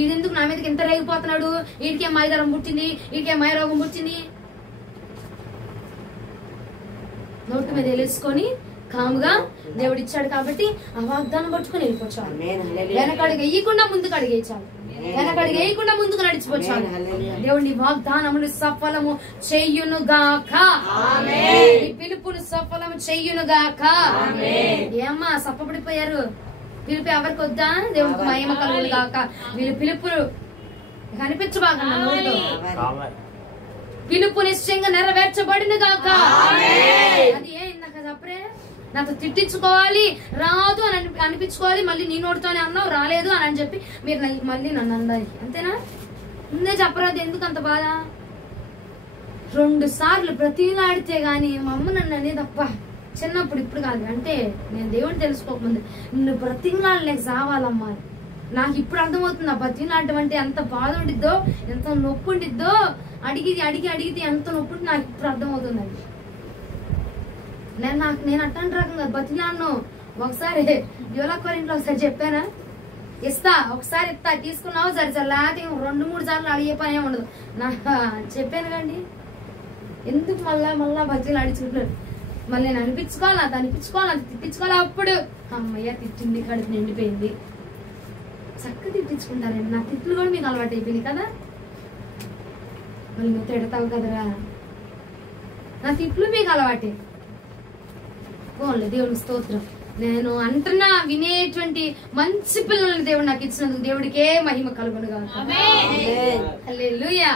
ఈడెందుకు నా మీదకి ఎంత రేగిపోతున్నాడు, వీడికే మాయదారం పుట్టింది, వీడికే మాయ రోగం పుట్టింది. నోటు మీద వెళ్ళేసుకొని కాముగా దేవుడిచ్చాడు కాబట్టి ఆ వాగ్దానం పట్టుకుని వెళ్ళిపోచాలి. వెనకడుగు వేయకుండా ముందుకు అడిగేచాలి. వెనకడుగు వేయకుండా ముందుకు నడిచిపోచాలి. దేవుడి వాగ్దానములు సఫలము చెయ్యునుగాక. ఈ పిలుపును సఫలము చెయ్యునుగాక. ఏమ్మా సప్పబడిపోయారు? పిలుపు ఎవరికి వద్దా? దేవుడికి మహిమ కలుగును గాక. వీళ్ళు పిలుపులు కనిపించబాక. పిలుపు నిశ్చయంగా నెరవేర్చబడిన గాక. అది ఇందాక చెప్పరే, నాతో తిట్టించుకోవాలి, రాదు అని అనిపించుకోవాలి, మళ్ళీ నీ నోటితోనే అన్నావు రాలేదు అని చెప్పి మీరు మళ్ళీ నన్ను అందాలి. అంతేనా? ముందే చెప్పరాదు. ఎందుకు అంత బాధ? 2 సార్లు ప్రతిలాడితే గాని మా అమ్మ నన్ను అనేది తప్ప. చిన్నప్పుడు, ఇప్పుడు కాదు. అంటే నేను దేవుడిని తెలుసుకోకముందు నిన్ను ప్రతిలాడలేక సావాలమ్మా. నాకు ఇప్పుడు అర్థమవుతుంది ఆ బతిలాడటం అంటే ఎంత బాధ ఉండిద్దో, ఎంత నొప్పి ఉండిద్దో. అడిగితే ఎంత నొప్పి నాకు ఇప్పుడు అర్థమవుతుందండి. నేను అట్లాంటి రకంగా బతిలాడను. ఒకసారి యువలక్వరింట్లో ఒకసారి చెప్పానా, ఇస్తా ఒకసారి ఇస్తా, తీసుకున్నావు సరే సరే, లేకపోతే 2-3 సార్లు అడిగే పని ఏమి ఉండదు. చెప్పాను కండి. ఎందుకు మళ్ళా బతిలు అడిచుకుంటున్నారు? మళ్ళీ నేను అనిపించుకోవాలి, అది అనిపించుకోవాలి, అది తిట్టించుకోవాలి. అప్పుడు అమ్మయ్య తిట్టింది, కడుపు నిండిపోయింది. చక్కగా తిట్టించుకుంటారండి. నా తిట్లు కూడా మీకు అలవాటు అయిపోయింది కదా. మళ్ళీ నువ్వు తిడతావు కదరా, నా తిట్లు మీకు అలవాటే. పోన్లే, దేవుడికి స్తోత్రం. నేను అంటున్నా, వినేటువంటి మంచి పిల్లల్ని దేవుడు నాకు ఇచ్చినందుకు దేవుడికే మహిమ కలుగును గాక. హల్లెలూయా.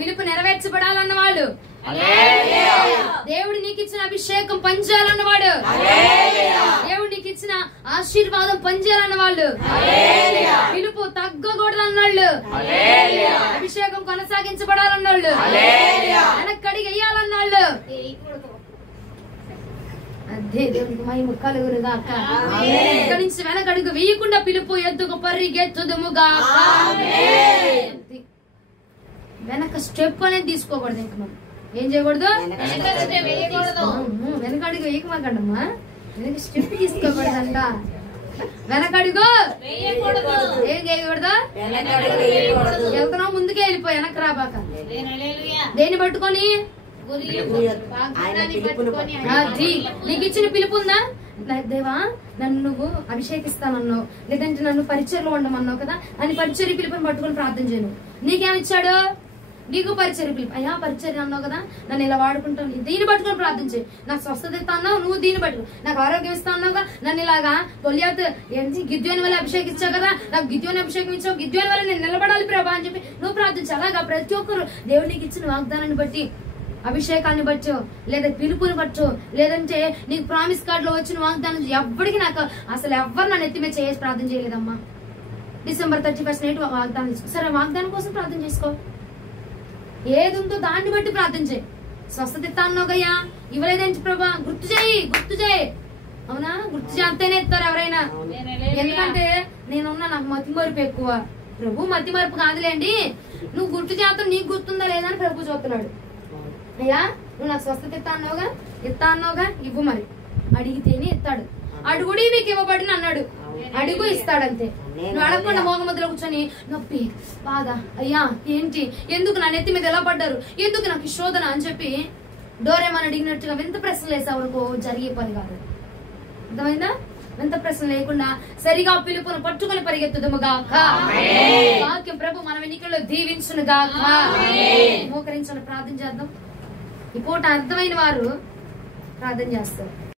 పిలుపు నెరవేర్చబడాలన్న వాళ్ళు, దేవుడు నీకు ఇచ్చిన అభిషేకం పనిచేయాలన్నవాడు, దేవుడు నీకు ఇచ్చిన ఆశీర్వాదం పనిచేయాలన్న వాళ్ళు, పిలుపు తగ్గకూడదన్నాళ్ళు, అభిషేకం కొనసాగించబడాలన్నాళ్ళు, వెనక్కడికి వెయ్యాలన్నాళ్ళు. అదే దేవునికి మహిమ కలుగును గాక. ఇక్కడి నుంచి వెనకడుగు వేయకుండా పిలుపు ఎద్దుకు పరిగెత్తుదుము గాక. వెనక స్టెప్ అనేది తీసుకోకూడదు. ఇంక మనం ఏం చేయకూడదు? వెనకడుగు వేయకమాకండమ్మా. వెనక స్టెప్ తీసుకోకూడదంట. వెనకడుగు ఏం చేయకూడదు? వెళ్తున్నావు ముందుకే వెళ్ళిపో, వెనక్కి రాబాక. దేన్ని పట్టుకొని? నీకు ఇచ్చిన పిలుపు ఉందా? దేవా నన్ను నువ్వు అభిషేకిస్తానన్నావు, లేదంటే నన్ను పరిచర్లో ఉండమన్నావు కదా అని పరిచర్య పిలుపుని పట్టుకొని ప్రార్థన చేయను. నీకేమిచ్చాడు? నీకు పరిచర్య పిలుపు. అయ్యా పరిచర్య అన్నావు కదా, నన్ను ఇలా వాడుకుంటాను, దీన్ని పట్టుకొని ప్రార్థించే. నాకు స్వస్థత ఇస్తా అన్నావు, నువ్వు దీన్ని పట్టుకు. నాకు ఆరోగ్యం ఇస్తా అన్నావుగా, నన్ను ఇలాగా తొలియాత్ ఏంటి గిద్యోని వల్ల అభిషేకం ఇచ్చావు కదా, నాకు గిద్యోని అభిషేకం ఇచ్చావు, గిద్యోని వల్ల నేను నిలబడాలి ప్రభా అని చెప్పి నువ్వు ప్రార్థించు. అలాగా ప్రతి ఒక్కరు దేవుడు నీకు ఇచ్చిన వాగ్దానాన్ని బట్టి, అభిషేకాన్ని బట్టో, లేదా పిలుపుని బట్టో, లేదంటే నీకు ప్రామిస్ కార్డ్ లో వచ్చిన వాగ్దానం ఎవ్వడికి నాకు అసలు ఎవ్వరు నన్ను ఎత్తిమే చేసి ప్రార్థన చేయలేదమ్మా. December 31st నైట్ వాగ్దానం చేసుకో. సరే వాగ్దానం కోసం ప్రార్థన చేసుకో. ఏది ఉందో దాన్ని బట్టి ప్రార్థన చేయి. స్వస్థత ఇస్తా అన్నావుగయ్యా, ఇవ్వలేదేంటి ప్రభా, గుర్తు చేయి. అవునా? గుర్తు చేస్తేనే ఇస్తారు ఎవరైనా. ఎందుకంటే నేనున్నా, నాకు మతి మరుపు ఎక్కువ. ప్రభు మతి మరుపు కాదులేండి, నువ్వు గుర్తు చేస్తావు, నీకు గుర్తుందా లేదా అని ప్రభు చూస్తున్నాడు. అయ్యా నువ్వు నాకు స్వస్థత ఇస్తా అన్నావుగా, ఇవ్వు మరి. అడిగితేనే ఇస్తాడు. అడుగుడి మీకు ఇవ్వబడిన అన్నాడు. అడుగు ఇస్తాడంతే. నువ్వు అడగకుండా మోగ మధ్యలో కూర్చొని నొప్పి బాధ అయ్యా ఏంటి, ఎందుకు నా నెత్తి మీద ఎలా పడ్డారు, ఎందుకు నాకు ఈ శోధన అని చెప్పి డోరేమని అడిగినట్టుగా వింత ప్రశ్నలు వేసావు అనుకో, జరిగే పని కాదు. అర్థమైందా? వింత ప్రశ్న లేకుండా సరిగా పిలుపును పట్టుకొని పరిగెత్తుదుముగాక. వాక్యం ప్రభు మన వెనుకల్లో దీవించునుగాక. మోకరించండి, ప్రార్థన చేద్దాం. ఈ పూట అర్థమైన వారు ప్రార్థన చేస్తారు.